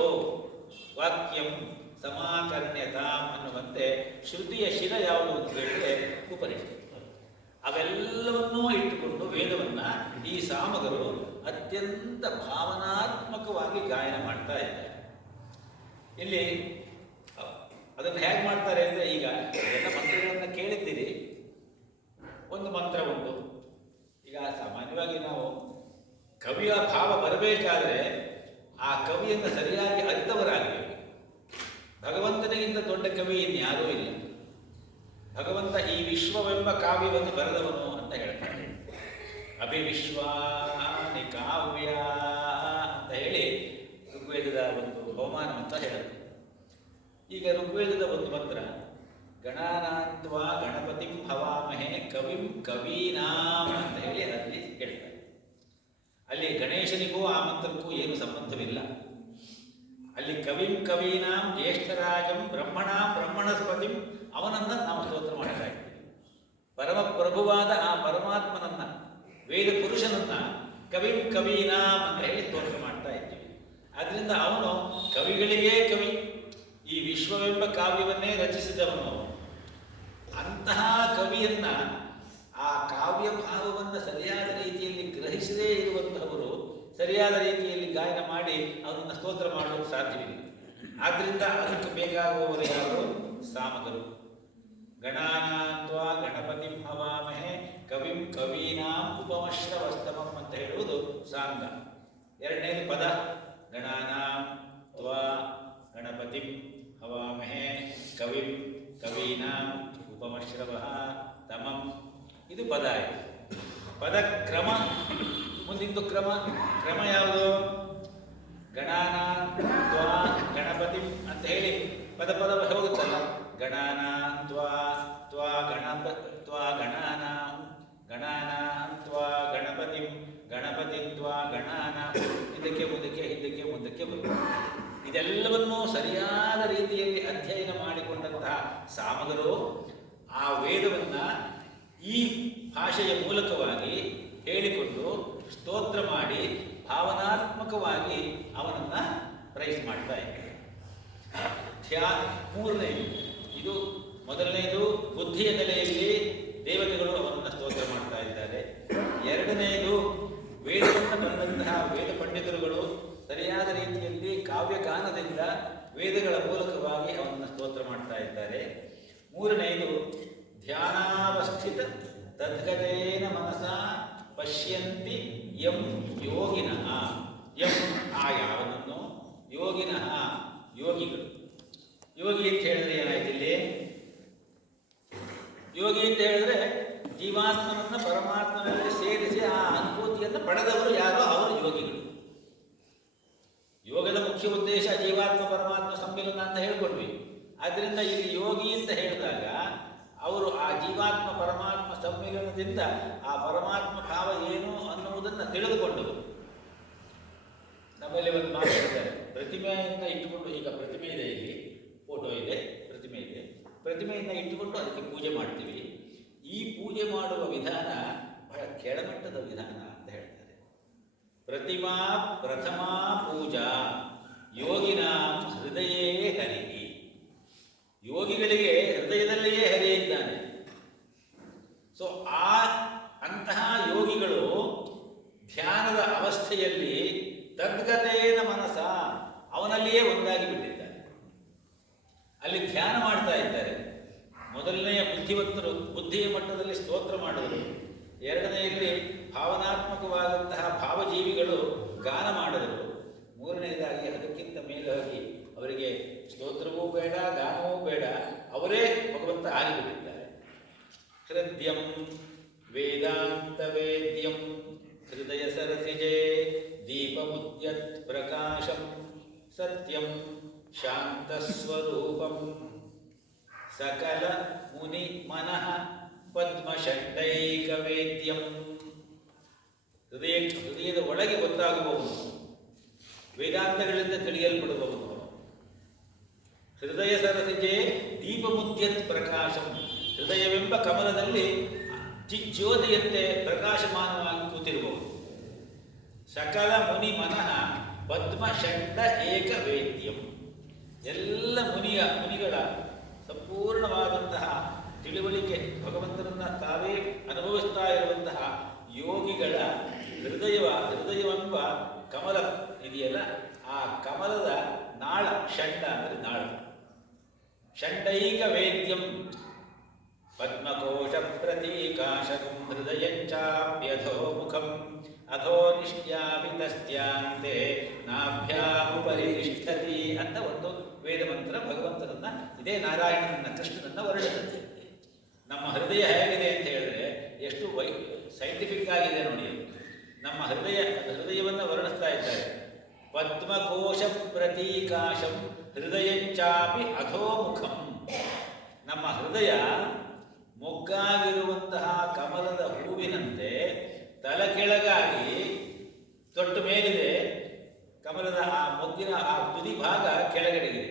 ವಾಕ್ಯಂ ಸಮಾಕರ್ಣ್ಯತಾಂ ಅನ್ನುವಂತೆ ಶ್ರುತಿಯ ಶಿರ ಯಾವುದು ಅಂತ ಹೇಳಿದ್ರೆ ಉಪನಿಷತ್ತು. ಅವೆಲ್ಲವನ್ನೂ ಇಟ್ಟುಕೊಂಡು ವೇದವನ್ನು ಈ ಸಾಮಗರು ಅತ್ಯಂತ ಭಾವನಾತ್ಮಕವಾಗಿ ಗಾಯನ ಮಾಡ್ತಾ ಇದ್ದಾರೆ. ಇಲ್ಲಿ ಅದನ್ನು ಹೇಗೆ ಮಾಡ್ತಾರೆ ಅಂದರೆ, ಈಗ ಎಲ್ಲ ಮಂತ್ರಗಳನ್ನು ಕೇಳಿದ್ದೀರಿ. ಒಂದು ಮಂತ್ರ ಉಂಟು. ಈಗ ಸಾಮಾನ್ಯವಾಗಿ ನಾವು ಕವಿಯ ಭಾವ ಬರಬೇಕಾದ್ರೆ ಆ ಕವಿಯನ್ನು ಸರಿಯಾಗಿ ಅರಿತವರಾಗಬೇಕು. ಭಗವಂತನಿಗಿಂತ ದೊಡ್ಡ ಕವಿ ಇನ್ಯಾರೂ ಇಲ್ಲ. ಭಗವಂತ ಈ ವಿಶ್ವವೆಂಬ ಕಾವ್ಯವನ್ನು ಬರೆದವನು ಅಂತ ಹೇಳ್ತಾರೆ. ಅಭಿವಿಶ್ವಾನಿ ಕಾವ್ಯ ಅಂತ ಹೇಳಿ ಋಗ್ವೇದದ ಒಂದು ಬಹುಮಾನ ಅಂತ ಹೇಳುತ್ತೆ. ಈಗ ಋಗ್ವೇದದ ಒಂದು ಮಂತ್ರ, ಗಣಾನಾಂತ್ವಾ ಗಣಪತಿಂ ಹವಾಮಹೇ ಕವಿಂ ಕವೀನಾಂ ಅಂತ ಹೇಳಿ ಅಲ್ಲಿ ಹೇಳ್ತಾರೆ. ಅಲ್ಲಿ ಗಣೇಶನಿಗೂ ಆ ಮಂತ್ರಕ್ಕೂ ಏನು ಸಂಬಂಧವಿಲ್ಲ. ಅಲ್ಲಿ ಕವಿಂ ಕವೀನಾಂ ಜ್ಯೇಷ್ಠರಾಜಂ ಬ್ರಹ್ಮಣಾಂ ಬ್ರಹ್ಮಣಸ್ಪತಿಂ ಅವನನ್ನು ನಾವು ಸ್ತೋತ್ರ ಮಾಡ್ತಾ ಇದ್ದೀವಿ. ಪರಮ ಪ್ರಭುವಾದ ಆ ಪರಮಾತ್ಮನನ್ನ, ವೇದ ಪುರುಷನನ್ನ ಕವಿಂ ಕವೀನಾಂ ಅಂತ ಹೇಳಿ ಸ್ತೋತ್ರ ಮಾಡ್ತಾ ಇದ್ದೀವಿ. ಆದ್ದರಿಂದ ಅವನು ಕವಿಗಳಿಗೇ ಕವಿ, ಈ ವಿಶ್ವವೆಂಬ ಕಾವ್ಯವನ್ನೇ ರಚಿಸಿದವನು ಅವನು. ಅಂತಹ ಕವಿಯನ್ನ, ಆ ಕಾವ್ಯ ಭಾವವನ್ನು ಸರಿಯಾದ ರೀತಿಯಲ್ಲಿ ಗ್ರಹಿಸದೇ ಇರುವಂತಹವರು ಸರಿಯಾದ ರೀತಿಯಲ್ಲಿ ಗಾಯನ ಮಾಡಿ ಅವನನ್ನು ಸ್ತೋತ್ರ ಮಾಡಲು ಸಾಧ್ಯವಿಲ್ಲ. ಆದ್ದರಿಂದ ಅದಕ್ಕೆ ಬೇಕಾಗುವವರು ಯಾರು? ಸಾಮಗರು. ಗಣಾನಾಂತ್ವಾ ಗಣಪತಿಂ ಹವಾಮಹೇ ಕವಿಂ ಕವೀನಾಂ ಉಪಮಶ್ರವಸ್ತಮಂ ಅಂತ ಹೇಳುವುದು ಸಾಂಗ. ಎರಡನೇದು ಪದ, ಗಣಾನಾಂ ತ್ವಾ ಗಣಪತಿಂ ಹವಾಮಹೇ ಕವಿಂ ಕವೀನಾಂ ಉಪಮಶ್ರವಃ ತಮಂ. ಇದು ಪದ ಆಯಿತು. ಪದಕ್ರಮ, ಮುಂದಿಂದು ಕ್ರಮ ಯಾವುದು? ಗಣಾನಾಂ ತ್ವಾ ಗಣಪತಿಂ ಅಂತ ಹೇಳಿ ಪದ ಹೋಗುತ್ತಲ್ಲ. ಗಣಾನಾಂ ತ್ವಾ ತ್ವಾ ಗಣಾನಾಂ ಗಣಾನಾಂ ತ್ವಾ ಗಣಪತಿಂ ಗಣಪತಿಂ ತ್ವಾ ಗಣಾನಾಂ, ಹಿಂದಕ್ಕೆ ಮುಂದಕ್ಕೆ ಬರುತ್ತೆ. ಇದೆಲ್ಲವನ್ನೂ ಸರಿಯಾದ ರೀತಿಯಲ್ಲಿ ಅಧ್ಯಯನ ಮಾಡಿಕೊಂಡಂತಹ ಸಾಮಗರು ಆ ವೇದವನ್ನು ಈ ಭಾಷೆಯ ಮೂಲಕವಾಗಿ ಹೇಳಿಕೊಂಡು ಸ್ತೋತ್ರ ಮಾಡಿ ಭಾವನಾತ್ಮಕವಾಗಿ ಅವನನ್ನು ಪ್ರೈಸ್ ಮಾಡ್ತಾ ಇದ್ದಾರೆ. ಮೂರನೇದು, ಇದು ಮೊದಲನೇದು ಬುದ್ಧಿಯ ನೆಲೆಯಲ್ಲಿ ದೇವತೆಗಳು ಅವನನ್ನು ಸ್ತೋತ್ರ ಮಾಡ್ತಾ ಇದ್ದಾರೆ. ಎರಡನೆಯದು ವೇದವನ್ನು ಬಂದಂತಹ ವೇದ ಪಂಡಿತರುಗಳು ಸರಿಯಾದ ರೀತಿಯಲ್ಲಿ ಕಾವ್ಯಗಾನದಿಂದ ವೇದಗಳ ಮೂಲಕವಾಗಿ ಅವನನ್ನು ಸ್ತೋತ್ರ ಮಾಡ್ತಾ ಇದ್ದಾರೆ. ಮೂರನೆಯದು ಧ್ಯಾನಾವಸ್ಥಿತ ತದ್ಗತೇನ ಮನಸ ಪಶ್ಯಂತಿ ಯಂ ಯೋಗಿನಃ. ಯಂ ಆ ಯಾವನನ್ನು, ಯೋಗಿನಃ ಯೋಗಿಗಳು. ಯೋಗಿ ಅಂತ ಹೇಳಿದ್ರೆ ಏನಾಯ್ತು ಇಲ್ಲಿ? ಯೋಗಿ ಅಂತ ಹೇಳಿದ್ರೆ ಜೀವಾತ್ಮನನ್ನು ಪರಮಾತ್ಮನಲ್ಲಿ ಸೇರಿಸಿ ಆ ಅನುಭೂತಿಯನ್ನು ಪಡೆದವರು ಯಾರೋ ಅವರು ಯೋಗಿಗಳು. ಯೋಗದ ಮುಖ್ಯ ಉದ್ದೇಶ ಜೀವಾತ್ಮ ಪರಮಾತ್ಮ ಸಮ್ಮಿಲನ ಅಂತ ಹೇಳ್ಕೊಂಡ್ವಿ. ಆದ್ದರಿಂದ ಇಲ್ಲಿ ಯೋಗಿ ಅಂತ ಹೇಳಿದಾಗ ಅವರು ಆ ಜೀವಾತ್ಮ ಪರಮಾತ್ಮ ಸಮ್ಮಿಲನದಿಂದ ಆ ಪರಮಾತ್ಮ ಭಾವ ಏನು ಅನ್ನುವುದನ್ನು ತಿಳಿದುಕೊಂಡರು. ನಮ್ಮಲ್ಲಿ ಒಂದು ಮಾತು ಹೇಳ್ತಾರೆ, ಪ್ರತಿಮೆಯನ್ನು ಇಟ್ಟುಕೊಂಡು, ಈಗ ಪ್ರತಿಮೆ ಇದೆ, ಇಲ್ಲಿ ಫೋಟೋ ಇದೆ, ಪ್ರತಿಮೆ ಇದೆ, ಪ್ರತಿಮೆಯನ್ನು ಇಟ್ಟುಕೊಂಡು ಅದಕ್ಕೆ ಪೂಜೆ ಮಾಡ್ತೀವಿ. ಈ ಪೂಜೆ ಮಾಡುವ ವಿಧಾನ ಬಹಳ ಕೆಳಮಟ್ಟದ ವಿಧಾನ ಅಂತ ಹೇಳ್ತಾರೆ. ಪ್ರತಿಮಾ ಪ್ರಥಮಾ ಪೂಜಾ ಯೋಗಿನ ಹೃದಯೇ ಹರಿ. ಯೋಗಿಗಳಿಗೆ ಹೃದಯದಲ್ಲಿಯೇ ಹರಿ ಇದ್ದಾನೆ. ಸೊ ಅಂತಹ ಯೋಗಿಗಳು ಧ್ಯಾನದ ಅವಸ್ಥೆಯಲ್ಲಿ ತದ್ಗತೇನ ಮನಸ ಅವನಲ್ಲಿಯೇ ಒಂದಾಗಿ ಬಿಟ್ಟಿದ್ದಾರೆ. ಅಲ್ಲಿ ಧ್ಯಾನ ಮಾಡ್ತಾ ಇದ್ದಾರೆ. ಮೊದಲನೆಯ ಬುದ್ಧಿವಂತರು ಬುದ್ಧಿಯ ಮಟ್ಟದಲ್ಲಿ ಸ್ತೋತ್ರ ಮಾಡುವರು. ಎರಡನೆಯಲ್ಲಿ ಭಾವನಾತ್ಮಕವಾದಂತಹ ಭಾವಜೀವಿಗಳು ಗಾನ ಮಾಡಿದರು. ಮೂರನೆಯದಾಗಿ ಅದಕ್ಕಿಂತ ಮೇಲಾಗಿ ಅವರಿಗೆ ಸ್ತೋತ್ರವೂ ಬೇಡ, ಗಾನವೂ ಬೇಡ, ಅವರೇ ಭಗವಂತ ಆಗಿಬಿಟ್ಟಿದ್ದಾರೆ. ಹೃದಯಂ ವೇದಾಂತ ವೇದ್ಯಂ ಹೃದಯ ಸರಸಿಜೆ ದೀಪಮುದ್ಯತ್ ಪ್ರಕಾಶಂ ಸತ್ಯಂ ಶಾಂತಸ್ವರೂಪಂ ಸಕಲ ಮುನಿ ಮನಃ ಪದ್ಮಷಡ್ಡೈಕ ವೇದ್ಯಂ. ಹೃದಯದ ಒಳಗೆ ಗೊತ್ತಾಗುವವನು, ವೇದಾಂತಗಳಿಂದ ತಿಳಿಯಲ್ಪಡುವವನು. ಹೃದಯ ಸರಸಿಜೆ ದೀಪಮುದ್ಯತ್ ಪ್ರಕಾಶಂ, ಹೃದಯವೆಂಬ ಕಮಲದಲ್ಲಿ ಚಿಜ್ಯೋತಿಯಂತೆ ಪ್ರಕಾಶಮಾನವಾಗಿ ಕೂತಿರುವವನು. ಸಕಲ ಮುನಿ ಮನಃ ಪದ್ಮಷಡ್ಡ ಏಕ ವೇದ್ಯಂ, ಎಲ್ಲ ಮುನಿಗಳ ಸಂಪೂರ್ಣವಾದಂತಹ ತಿಳುವಳಿಕೆ, ಭಗವಂತನನ್ನ ತಾವೇ ಅನುಭವಿಸ್ತಾ ಇರುವಂತಹ ಯೋಗಿಗಳ ಹೃದಯವೆಂಬ ಕಮಲ ಇದೆಯಲ್ಲ, ಆ ಕಮಲದ ನಾಳ, ಷಂಡ ಅಂದರೆ ನಾಳ. ಷಂಡೈಕ ವೇದ್ಯಂ ಪದ್ಮಕೋಶ ಪ್ರತೀಕಾಶಂ ಹೃದಯಂಚಾಪ್ಯಧೋ ಮುಖಂ ಅಧೋ ನಿಷ್ಟ್ಯಾವಿತಸ್ತ್ಯಾಂತೆ ನಾಭ್ಯಾಮುಪರಿ ತಿಷ್ಠತಿ ಅಂತ ಒಂದು ವೇದ ಮಂತ್ರ ಭಗವಂತನನ್ನ, ಇದೇ ನಾರಾಯಣನನ್ನ, ಕೃಷ್ಣನನ್ನ ವರ್ಣಿಸುತ್ತೆ. ನಮ್ಮ ಹೃದಯ ಹೇಗಿದೆ ಅಂತ ಹೇಳಿದ್ರೆ ಎಷ್ಟು ಸೈಂಟಿಫಿಕ್ ಆಗಿದೆ ನೋಡಿ. ನಮ್ಮ ಹೃದಯವನ್ನು ವರ್ಣಿಸ್ತಾ ಇದ್ದಾರೆ. ಪದ್ಮಕೋಶ ಪ್ರತೀಕಾಶಂ ಹೃದಯಂಚಾಪಿ ಅಧೋಮುಖಂ. ನಮ್ಮ ಹೃದಯ ಮೊಗ್ಗಾಗಿರುವಂತಹ ಕಮಲದ ಹೂವಿನಂತೆ ತಲೆ ಕೆಳಗಾಗಿ ತೊಟ್ಟು ಮೇಲಿದೆ, ಕಮಲದ ಆ ಮೊಗ್ಗಿನ ಆ ತುದಿ ಭಾಗ ಕೆಳಗಡೆಗಿದೆ.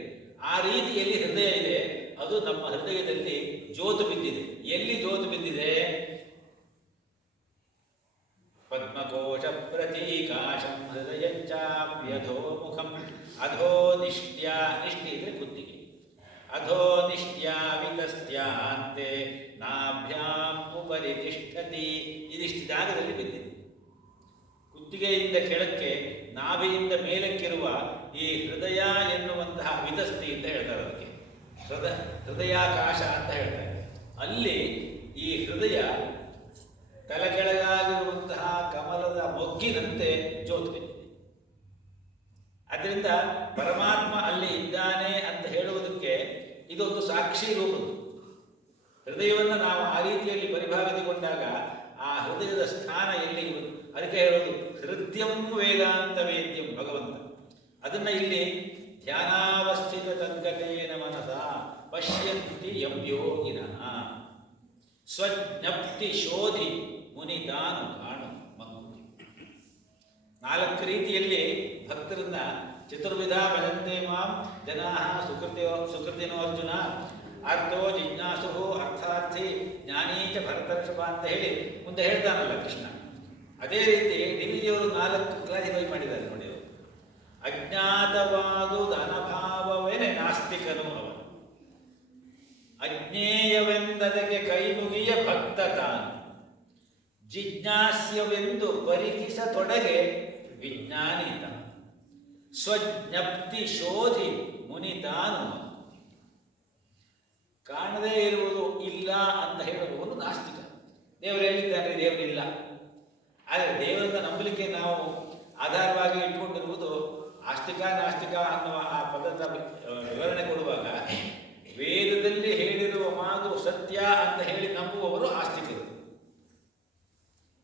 ಆ ರೀತಿಯಲ್ಲಿ ಹೃದಯ ಇದೆ. ಅದು ನಮ್ಮ ಹೃದಯದಲ್ಲಿ ಜೋತು ಬಿದ್ದಿದೆ. ಎಲ್ಲಿ ಜೋತು ಬಿದ್ದಿದೆ? ಪದ್ಮಕೋಶ ಪ್ರತೀಕಾಶಂ ಹೃದಯಂಚಾಪ್ಯಧೋ ಮುಖಂ ಅಧೋ ನಿಷ್ಟ್ಯಾ, ನಿಷ್ಠಿ ಇದ್ರೆ ಕುತ್ತಿಗೆ, ಅಧೋ ನಿಷ್ಟ್ಯಾವಿತಸ್ತ್ಯಾಂತೆ ನಾಭ್ಯಾಂ ಉಪರಿ ತಿಷ್ಠತಿ. ಇದಿಷ್ಟು ಜಾಗದಲ್ಲಿ ಬಿದ್ದಿದೆ. ಕುತ್ತಿಗೆಯಿಂದ ಕೆಳಕ್ಕೆ, ನಾಭಿಯಿಂದ ಮೇಲಕ್ಕಿರುವ ಈ ಹೃದಯ ಎನ್ನುವಂತಹ ವಿತಸ್ತಿ ಅಂತ ಹೇಳ್ತಾರೆ. ಅದಕ್ಕೆ ಹೃದಯಾಕಾಶ ಅಂತ ಹೇಳ್ತಾರೆ. ಅಲ್ಲಿ ಈ ಹೃದಯ ತಲೆ ಕೆಳಗಾಗಿರುವಂತಹ ಕಮಲದ ಮೊಗ್ಗಿನಂತೆ ಜೋತು ಬಿದ್ದಿದೆ. ಅದರಿಂದ ಪರಮಾತ್ಮ ಅಲ್ಲಿ ಇದ್ದಾನೆ ಅಂತ ಹೇಳುವುದಕ್ಕೆ ಇದೊಂದು ಸಾಕ್ಷಿ ರೂಪದ್ದು. ಹೃದಯವನ್ನು ನಾವು ಆ ರೀತಿಯಲ್ಲಿ ಪರಿಭಾವಿಸಿಕೊಂಡಾಗ ಆ ಹೃದಯದ ಸ್ಥಾನ ಎಲ್ಲಿ, ಅದಕ್ಕೆ ಹೇಳೋದು ಹೃದಯಂ ವೇದಾಂತ ವೇದ್ಯಂ ಭಗವಂತ. ಅದನ್ನ ಇಲ್ಲಿ ಧ್ಯಾನಾವಸ್ಥಿತ ತದ್ಗತೇನ ಮನಸ ಪಶ್ಯಂತಿ ಯಂ ಯೋಗಿನಃ ಸ್ವಜ್ಞಪ್ತಿ ಶೋಧಿ ಮುನಿತಾನು ಕಾಣು ಮಂಗುತಿ. 4 ರೀತಿಯಲ್ಲಿ ಭಕ್ತರನ್ನ ಚತುರ್ವಿಧ ಭಜಂತೆ ಮಾಂ ಜನಾ ಸುಕೃತಿನೋ ಅರ್ಜುನ ಅರ್ಥೋ ಜಿಜ್ಞಾಸು ಅರ್ಥಾರ್ಥಿ ಜ್ಞಾನೀಚ ಭರತರ್ಷಭ ಅಂತ ಹೇಳಿ ಮುಂದೆ ಹೇಳ್ತಾನಲ್ಲ ಕೃಷ್ಣ. ಅದೇ ರೀತಿ ಡಿವಿಜಿಯವರು 4 ಕ್ಲಾಸಿಫೈ ಮಾಡಿದ್ದಾರೆ ನೋಡಿ. ಅವರು ಅಜ್ಞಾತವಾದುದು ಅನಭಾವವೇನೆ ನಾಸ್ತಿಕನು ಅವನು, ಅಜ್ಞೇಯವೆಂದದಕ್ಕೆ ಕೈಮುಗಿಯ ಭಕ್ತ ತಾನು, ಜಿಜ್ಞಾಸ್ಯವೆಂದು ಪರಿಕಿಸತೊಡಗೆ ವಿಜ್ಞಾನಿತ, ಸ್ವಜ್ಞಪ್ತಿ ಶೋಧಿ ಮುನಿತಾನು. ಕಾಣದೇ ಇರುವುದು ಇಲ್ಲ ಅಂತ ಹೇಳುವವನು ನಾಸ್ತಿಕ. ದೇವರು ಎಲ್ಲಿದ್ದಾನೆ? ದೇವರಿಲ್ಲ. ಆದರೆ ದೇವರನ್ನ ನಂಬಲಿಕ್ಕೆ ನಾವು ಆಧಾರವಾಗಿ ಇಟ್ಕೊಂಡಿರುವುದು ಆಸ್ತಿಕ ನಾಸ್ತಿಕ ಅನ್ನುವ ಆ ಪದದ ವಿವರಣೆ ಕೊಡುವಾಗ ವೇದದಲ್ಲಿ ಹೇಳಿರುವ ಮಾತು ಸತ್ಯ ಅಂತ ಹೇಳಿ ನಂಬುವವರು ಆಸ್ತಿಕರು.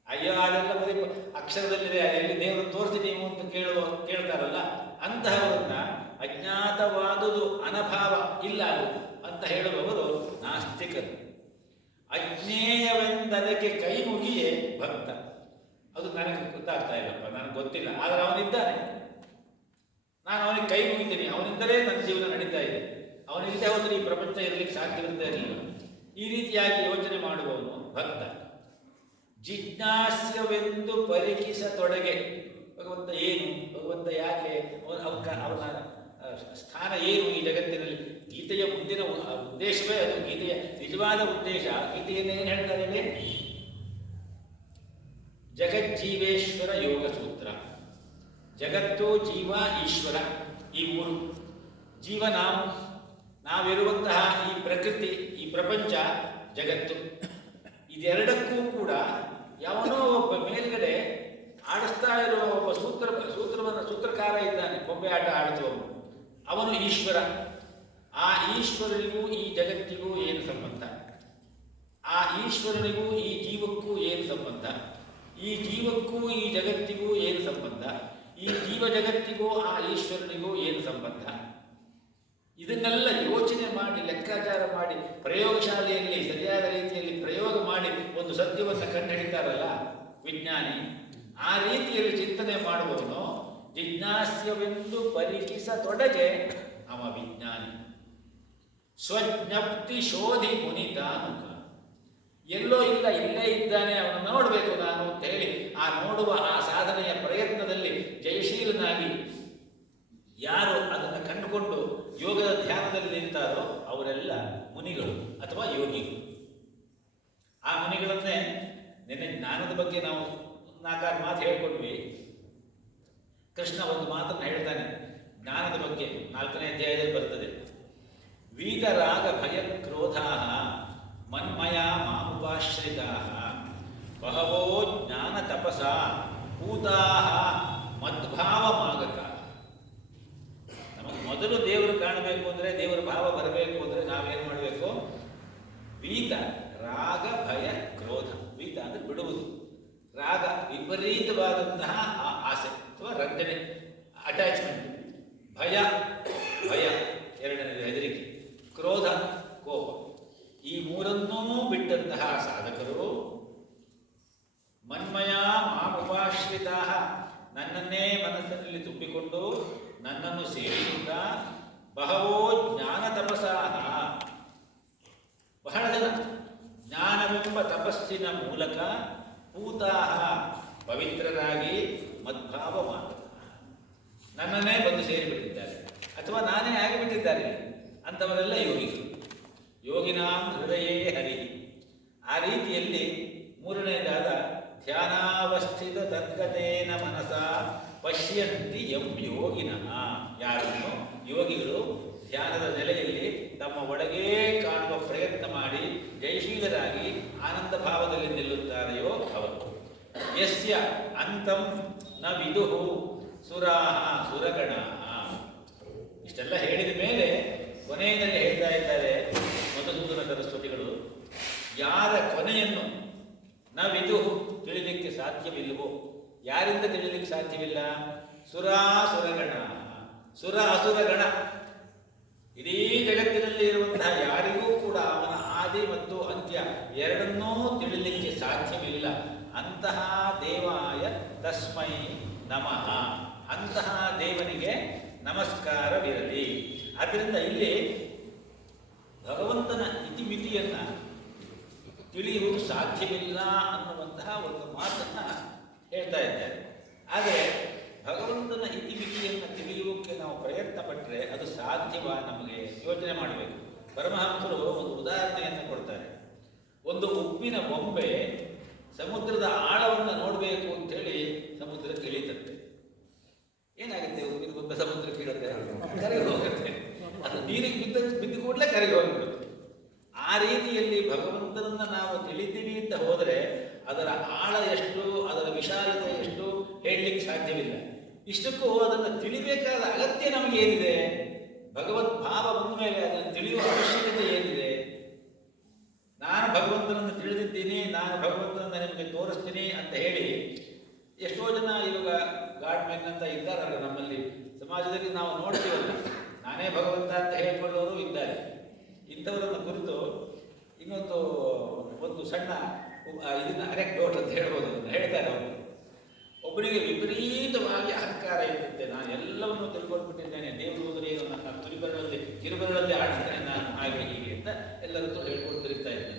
ಅಯ್ಯೋ ಅದೆಲ್ಲ ಬರೀ ಅಕ್ಷರದಲ್ಲಿದೆ, ಎಲ್ಲಿ ದೇವರು ತೋರಿಸಿ ನೀವು ಅಂತ ಕೇಳ್ತಾರಲ್ಲ, ಅಂತಹವರನ್ನ ಅಜ್ಞಾತವಾದುದು ಅನಭಾವ ಇಲ್ಲ ಅಂತ ಹೇಳುವವರು ನಾಸ್ತಿಕರು. ಅಜ್ಞೇಯವೆಂದದಕ್ಕೆ ಕೈ ಮುಗಿಯೇ ಭಕ್ತ. ಅದು ನನಗೆ ಗೊತ್ತಾಗ್ತಾ ಇಲ್ಲಪ್ಪ, ನನಗೆ ಗೊತ್ತಿಲ್ಲ, ಆದರೆ ಅವನಿದ್ದಾನೆ, ನಾನು ಅವನಿಗೆ ಕೈ ಮುಗಿತೀನಿ, ಅವನಿಂದಲೇ ನನ್ನ ಜೀವನ ನಡೀತಾ ಇದೆ, ಅವನಿಲ್ಲದೆ ಹೋದರೆ ಈ ಪ್ರಪಂಚ ಇರಲಿಕ್ಕೆ ಸಾಧ್ಯವಿರುತ್ತೆ ಇರಲಿಲ್ಲ. ಈ ರೀತಿಯಾಗಿ ಯೋಚನೆ ಮಾಡುವವನು ಭಕ್ತ. ಜಿಜ್ಞಾಸ್ಯವೆಂದು ಪರಿಕಿಸತೊಡಗೆ ಭಗವಂತ ಏನು, ಭಗವಂತ ಯಾಕೆ, ಅವನ ಸ್ಥಾನ ಏನು ಈ ಜಗತ್ತಿನಲ್ಲಿ. ಗೀತೆಯ ಮುಂದಿನ ಉದ್ದೇಶವೇ ಅದು. ಗೀತೆಯ ನಿಜವಾದ ಉದ್ದೇಶ, ಗೀತೆಯನ್ನು ಏನು ಹೇಳ್ತಾರೆ? ಜಗಜ್ಜೀವೇಶ್ವರ ಯೋಗ ಸೂತ್ರ. ಜಗತ್ತು, ಜೀವ, ಈಶ್ವರ, ಈ 3. ಜೀವ ನಾವಿರುವಂತಹ ಈ ಪ್ರಕೃತಿ, ಈ ಪ್ರಪಂಚ, ಜಗತ್ತು, ಇದೆರಡಕ್ಕೂ ಕೂಡ ಯಾವನೋ ಒಬ್ಬ ಮೇಲ್ಗಡೆ ಆಡಿಸ್ತಾ ಇರುವ ಒಬ್ಬ ಸೂತ್ರಕಾರ ಇದ್ದಾನೆ, ಗೊಂಬೆ ಆಟ ಆಡಿಸುವವನು, ಅವನು ಈಶ್ವರ. ಆ ಈಶ್ವರನಿಗೂ ಈ ಜಗತ್ತಿಗೂ ಏನು ಸಂಬಂಧ? ಆ ಈಶ್ವರನಿಗೂ ಈ ಜೀವಕ್ಕೂ ಏನು ಸಂಬಂಧ? ಈ ಜೀವಕ್ಕೂ ಈ ಜಗತ್ತಿಗೂ ಏನು ಸಂಬಂಧ? ಈ ಜೀವ ಜಗತ್ತಿಗೂ ಆ ಈಶ್ವರನಿಗೂ ಏನು ಸಂಬಂಧ? ಇದನ್ನೆಲ್ಲ ಯೋಚನೆ ಮಾಡಿ, ಲೆಕ್ಕಾಚಾರ ಮಾಡಿ, ಪ್ರಯೋಗಶಾಲೆಯಲ್ಲಿ ಸರಿಯಾದ ರೀತಿಯಲ್ಲಿ ಪ್ರಯೋಗ ಮಾಡಿ ಒಂದು ಸತ್ಯವನ್ನು ಕಂಡುಹಿಡಿತಾರಲ್ಲ ವಿಜ್ಞಾನಿ, ಆ ರೀತಿಯಲ್ಲಿ ಚಿಂತನೆ ಮಾಡುವವನು ಜಿಜ್ಞಾಸ್ಯವೆಂದು ಪರಿಕಿಸತೊಡಗೆ ಅವ ವಿಜ್ಞಾನಿ. ಸ್ವಜ್ಞಪ್ತಿ ಶೋಧಿ ಮುನಿತಾನು. ಎಲ್ಲೋ ಇಲ್ಲ, ಇಲ್ಲೇ ಇದ್ದಾನೆ, ಅವನು ನೋಡಬೇಕು ನಾನು ಅಂತ ಹೇಳಿ ಆ ನೋಡುವ ಆ ಸಾಧನೆಯ ಪ್ರಯತ್ನದಲ್ಲಿ ಜಯಶೀಲನಾಗಿ ಯಾರು ಅದನ್ನು ಕಂಡುಕೊಂಡು ಯೋಗದ ಧ್ಯಾನದಲ್ಲಿ ನಿಂತಾರೋ ಅವರೆಲ್ಲ ಮುನಿಗಳು ಅಥವಾ ಯೋಗಿಗಳು. ಆ ಮುನಿಗಳನ್ನೇ ನಿನ್ನೆ ಜ್ಞಾನದ ಬಗ್ಗೆ ನಾವು 4-6 ಮಾತು ಹೇಳ್ಕೊಂಡ್ವಿ. ಕೃಷ್ಣ ಒಂದು ಮಾತನ್ನು ಹೇಳ್ತಾನೆ, ಜ್ಞಾನದ ಬಗ್ಗೆ 4ನೇ ಅಧ್ಯಾಯದಲ್ಲಿ ಬರ್ತದೆ. ವೀತರಾಗ ಭಯ ಕ್ರೋಧಾ ಮನ್ಮಯ ಮಾಮುಪಾಶ್ರಿತಾ ಬಹವೋ ಜ್ಞಾನ ತಪಸ ಪೂತಾ ಮದ್ಭಾವಮಾಗತ. ನಮಗೆ ಮೊದಲು ದೇವರು ಕಾಣಬೇಕು ಅಂದರೆ, ದೇವರ ಭಾವ ಬರಬೇಕು ಅಂದರೆ ನಾವೇನು ಮಾಡಬೇಕು? ವೀತ, ರಾಗ ಭಯ ಕ್ರೋಧ. ವೀತ ಅಂದರೆ ಬಿಡುವುದು, ರಾಗ ವಿಪರೀತವಾದಂತಹ ಆಸೆ ಅಥವಾ ರಂಜನೆ, ಅಟ್ಯಾಚ್ಮೆಂಟ್, ಭಯ ಭಯ ಎರಡನೇದು ಹೆದರಿಕೆ, ಕ್ರೋಧ ಕೋಪ. ಈ ಮೂರನ್ನೂ ಬಿಟ್ಟಂತಹ ಸಾಧಕರು ಮನ್ಮಯ ಮಾಮುಪಾಶ್ರಿತಾ, ನನ್ನನ್ನೇ ಮನಸ್ಸಿನಲ್ಲಿ ತುಂಬಿಕೊಂಡು ನನ್ನನ್ನು ಸೇರಿಸುತ್ತಾ ಬಹವೋ ಜ್ಞಾನ ತಪಸಾಹ, ಬಹಳ ಜನ ಜ್ಞಾನವೆಂಬ ತಪಸ್ಸಿನ ಮೂಲಕ ಪೂತಾಹ ಪವಿತ್ರರಾಗಿ ಮದ್ಭಾವ ಮಾತ, ನನ್ನನ್ನೇ ಬಂದು ಸೇರಿಬಿಟ್ಟಿದ್ದಾರೆ ಅಥವಾ ನಾನೇ ಆಗಿಬಿಟ್ಟಿದ್ದಾರೆ. ಅಂಥವರೆಲ್ಲ ಯೋಗಿಗಳು. ಯೋಗಿನಾಂ ಹೃದಯೇ ಹರಿ. ಆ ರೀತಿಯಲ್ಲಿ ಮೂರನೇದಾದ ಧ್ಯಾನಾವಸ್ಥಿತ ತದ್ಗತೇನ ಮನಸ ಪಶ್ಯಂತಿ ಯಂ ಯೋಗಿನಃ, ಯಾರನ್ನು ಯೋಗಿಗಳು ಧ್ಯಾನದ ನೆಲೆಯಲ್ಲಿ ತಮ್ಮ ಒಳಗೇ ಕಾಣುವ ಪ್ರಯತ್ನ ಮಾಡಿ ಜಯಶೀಲರಾಗಿ ಆನಂದ ಭಾವದಲ್ಲಿ ನಿಲ್ಲುತ್ತಾರೆಯೋ ಅವರು. ಯಸ್ಯ ಅಂತಂ ನ ವಿದುಹು ಸುರಾಹ ಸುರಗಣಾಃ. ಇಷ್ಟೆಲ್ಲ ಹೇಳಿದ ಮೇಲೆ ಕೊನೆಯಲ್ಲಿ ಹೇಳ್ತಾ ಇದ್ದಾರೆ ಮಧುಸೂದನ ಸರಸ್ವತಿಗಳು, ಯಾರ ಕೊನೆಯನ್ನು ನಾವಿದುಹು ತಿಳಿಲಿಕ್ಕೆ ಸಾಧ್ಯವಿಲ್ಲವೋ, ಯಾರಿಂದ ತಿಳಿಲಿಕ್ಕೆ ಸಾಧ್ಯವಿಲ್ಲ? ಸುರಾಸುರಗಣ, ಸುರ ಅಸುರಗಣ, ಇಡೀ ಜಗತ್ತಿನಲ್ಲಿ ಇರುವಂತಹ ಯಾರಿಗೂ ಕೂಡ ಅವನ ಆದಿ ಮತ್ತು ಅಂತ್ಯ ಎರಡನ್ನೂ ತಿಳಿಲಿಕ್ಕೆ ಸಾಧ್ಯವಿಲ್ಲ. ಅಂತಹ ದೇವಾಯ ತಸ್ಮೈ ನಮಃ, ಅಂತಹ ದೇವನಿಗೆ ನಮಸ್ಕಾರವಿರಲಿ. ಆದ್ದರಿಂದ ಇಲ್ಲಿ ಭಗವಂತನ ಇತಿಮಿತಿಯನ್ನು ತಿಳಿಯುವುದು ಸಾಧ್ಯವಿಲ್ಲ ಅನ್ನುವಂತಹ ಒಂದು ಮಾತನ್ನು ಹೇಳ್ತಾ ಇದ್ದಾರೆ. ಆದರೆ ಭಗವಂತನ ಇತಿಮಿತಿಯನ್ನು ತಿಳಿಯುವುದಕ್ಕೆ ನಾವು ಪ್ರಯತ್ನ ಪಟ್ಟರೆ ಅದು ಸಾಧ್ಯವ? ನಮಗೆ ಯೋಚನೆ ಮಾಡಬೇಕು. ಪರಮಹಂಸರು ಒಂದು ಉದಾಹರಣೆಯನ್ನು ಕೊಡ್ತಾರೆ. ಒಂದು ಉಪ್ಪಿನ ಬೊಂಬೆ ಸಮುದ್ರದ ಆಳವನ್ನು ನೋಡಬೇಕು ಅಂಥೇಳಿ ಸಮುದ್ರಕ್ಕೆ ಇಳಿತಂತೆ. ಏನಾಗುತ್ತೆ ಉಪ್ಪಿನ ಬೊಂಬೆ ಸಮುದ್ರಕ್ಕೆ ಇಳಿದ್ರೆ? ಕರಗಿ ಹೋಗುತ್ತೆ. ಅದು ನೀರಿಗೆ ಬಿದ್ದು ಕೂಡಲೇ ಕರಗಿ ಹೋಗ್ಬಿಡುತ್ತೆ. ಆ ರೀತಿಯಲ್ಲಿ ಭಗವಂತನನ್ನು ನಾವು ತಿಳಿತೀವಿ ಅಂತ ಹೋದರೆ ಅದರ ಆಳ ಎಷ್ಟು, ಅದರ ವಿಶಾಲತೆ ಎಷ್ಟು ಹೇಳಲಿಕ್ಕೆ ಸಾಧ್ಯವಿಲ್ಲ. ಇಷ್ಟಕ್ಕೂ ಅದನ್ನು ತಿಳಿಬೇಕಾದ ಅಗತ್ಯ ನಮಗೇನಿದೆ? ಭಗವತ್ ಭಾವ ಬಂದ ಮೇಲೆ ಅದನ್ನು ತಿಳಿಯುವ ಅವಶ್ಯಕತೆ ಏನಿದೆ? ನಾನು ಭಗವಂತನನ್ನು ತಿಳಿದಿದ್ದೀನಿ, ನಾನು ಭಗವಂತನನ್ನು ನಿಮಗೆ ತೋರಿಸ್ತೀನಿ ಅಂತ ಹೇಳಿ ಎಷ್ಟೋ ಜನ ಇವಾಗ ಗಾಡ್ ಮೆನ್ ಅಂತ ಇದ್ದಾರಲ್ಲ ನಮ್ಮಲ್ಲಿ ಸಮಾಜದಲ್ಲಿ, ನಾವು ನೋಡ್ತೀವಲ್ಲ, ನಾನೇ ಭಗವಂತ ಅಂತ ಹೇಳ್ಕೊಳ್ಳೋರು ಇದ್ದಾರೆ. ಇಂಥವರನ್ನು ಕುರಿತು ಒಂದು ಸಣ್ಣ ಇದನ್ನ ಅನೆಕ್ಡೋಟ್ ಅಂತ ಹೇಳ್ಬೋದು, ಅದನ್ನು ಹೇಳ್ತಾರೆ ಅವರು. ಒಬ್ಬರಿಗೆ ವಿಪರೀತವಾಗಿ ಅಹಂಕಾರ ಇರುತ್ತೆ. ನಾನು ಎಲ್ಲವನ್ನೂ ತಿಳ್ಕೊಂಡ್ಬಿಟ್ಟಿದ್ದೇನೆ, ದೇವರು ಹೋದರೆ ಏನು, ನನ್ನ ಕಿರುಬೆರಳಲ್ಲಿ ಆಡ್ತೇನೆ ನಾನು, ಹಾಗೆ ಹೀಗೆ ಅಂತ ಎಲ್ಲರದ್ದು ಹೇಳ್ಕೊಂಡು ತಿರುಗ್ತಾ ಇದ್ದೇನೆ.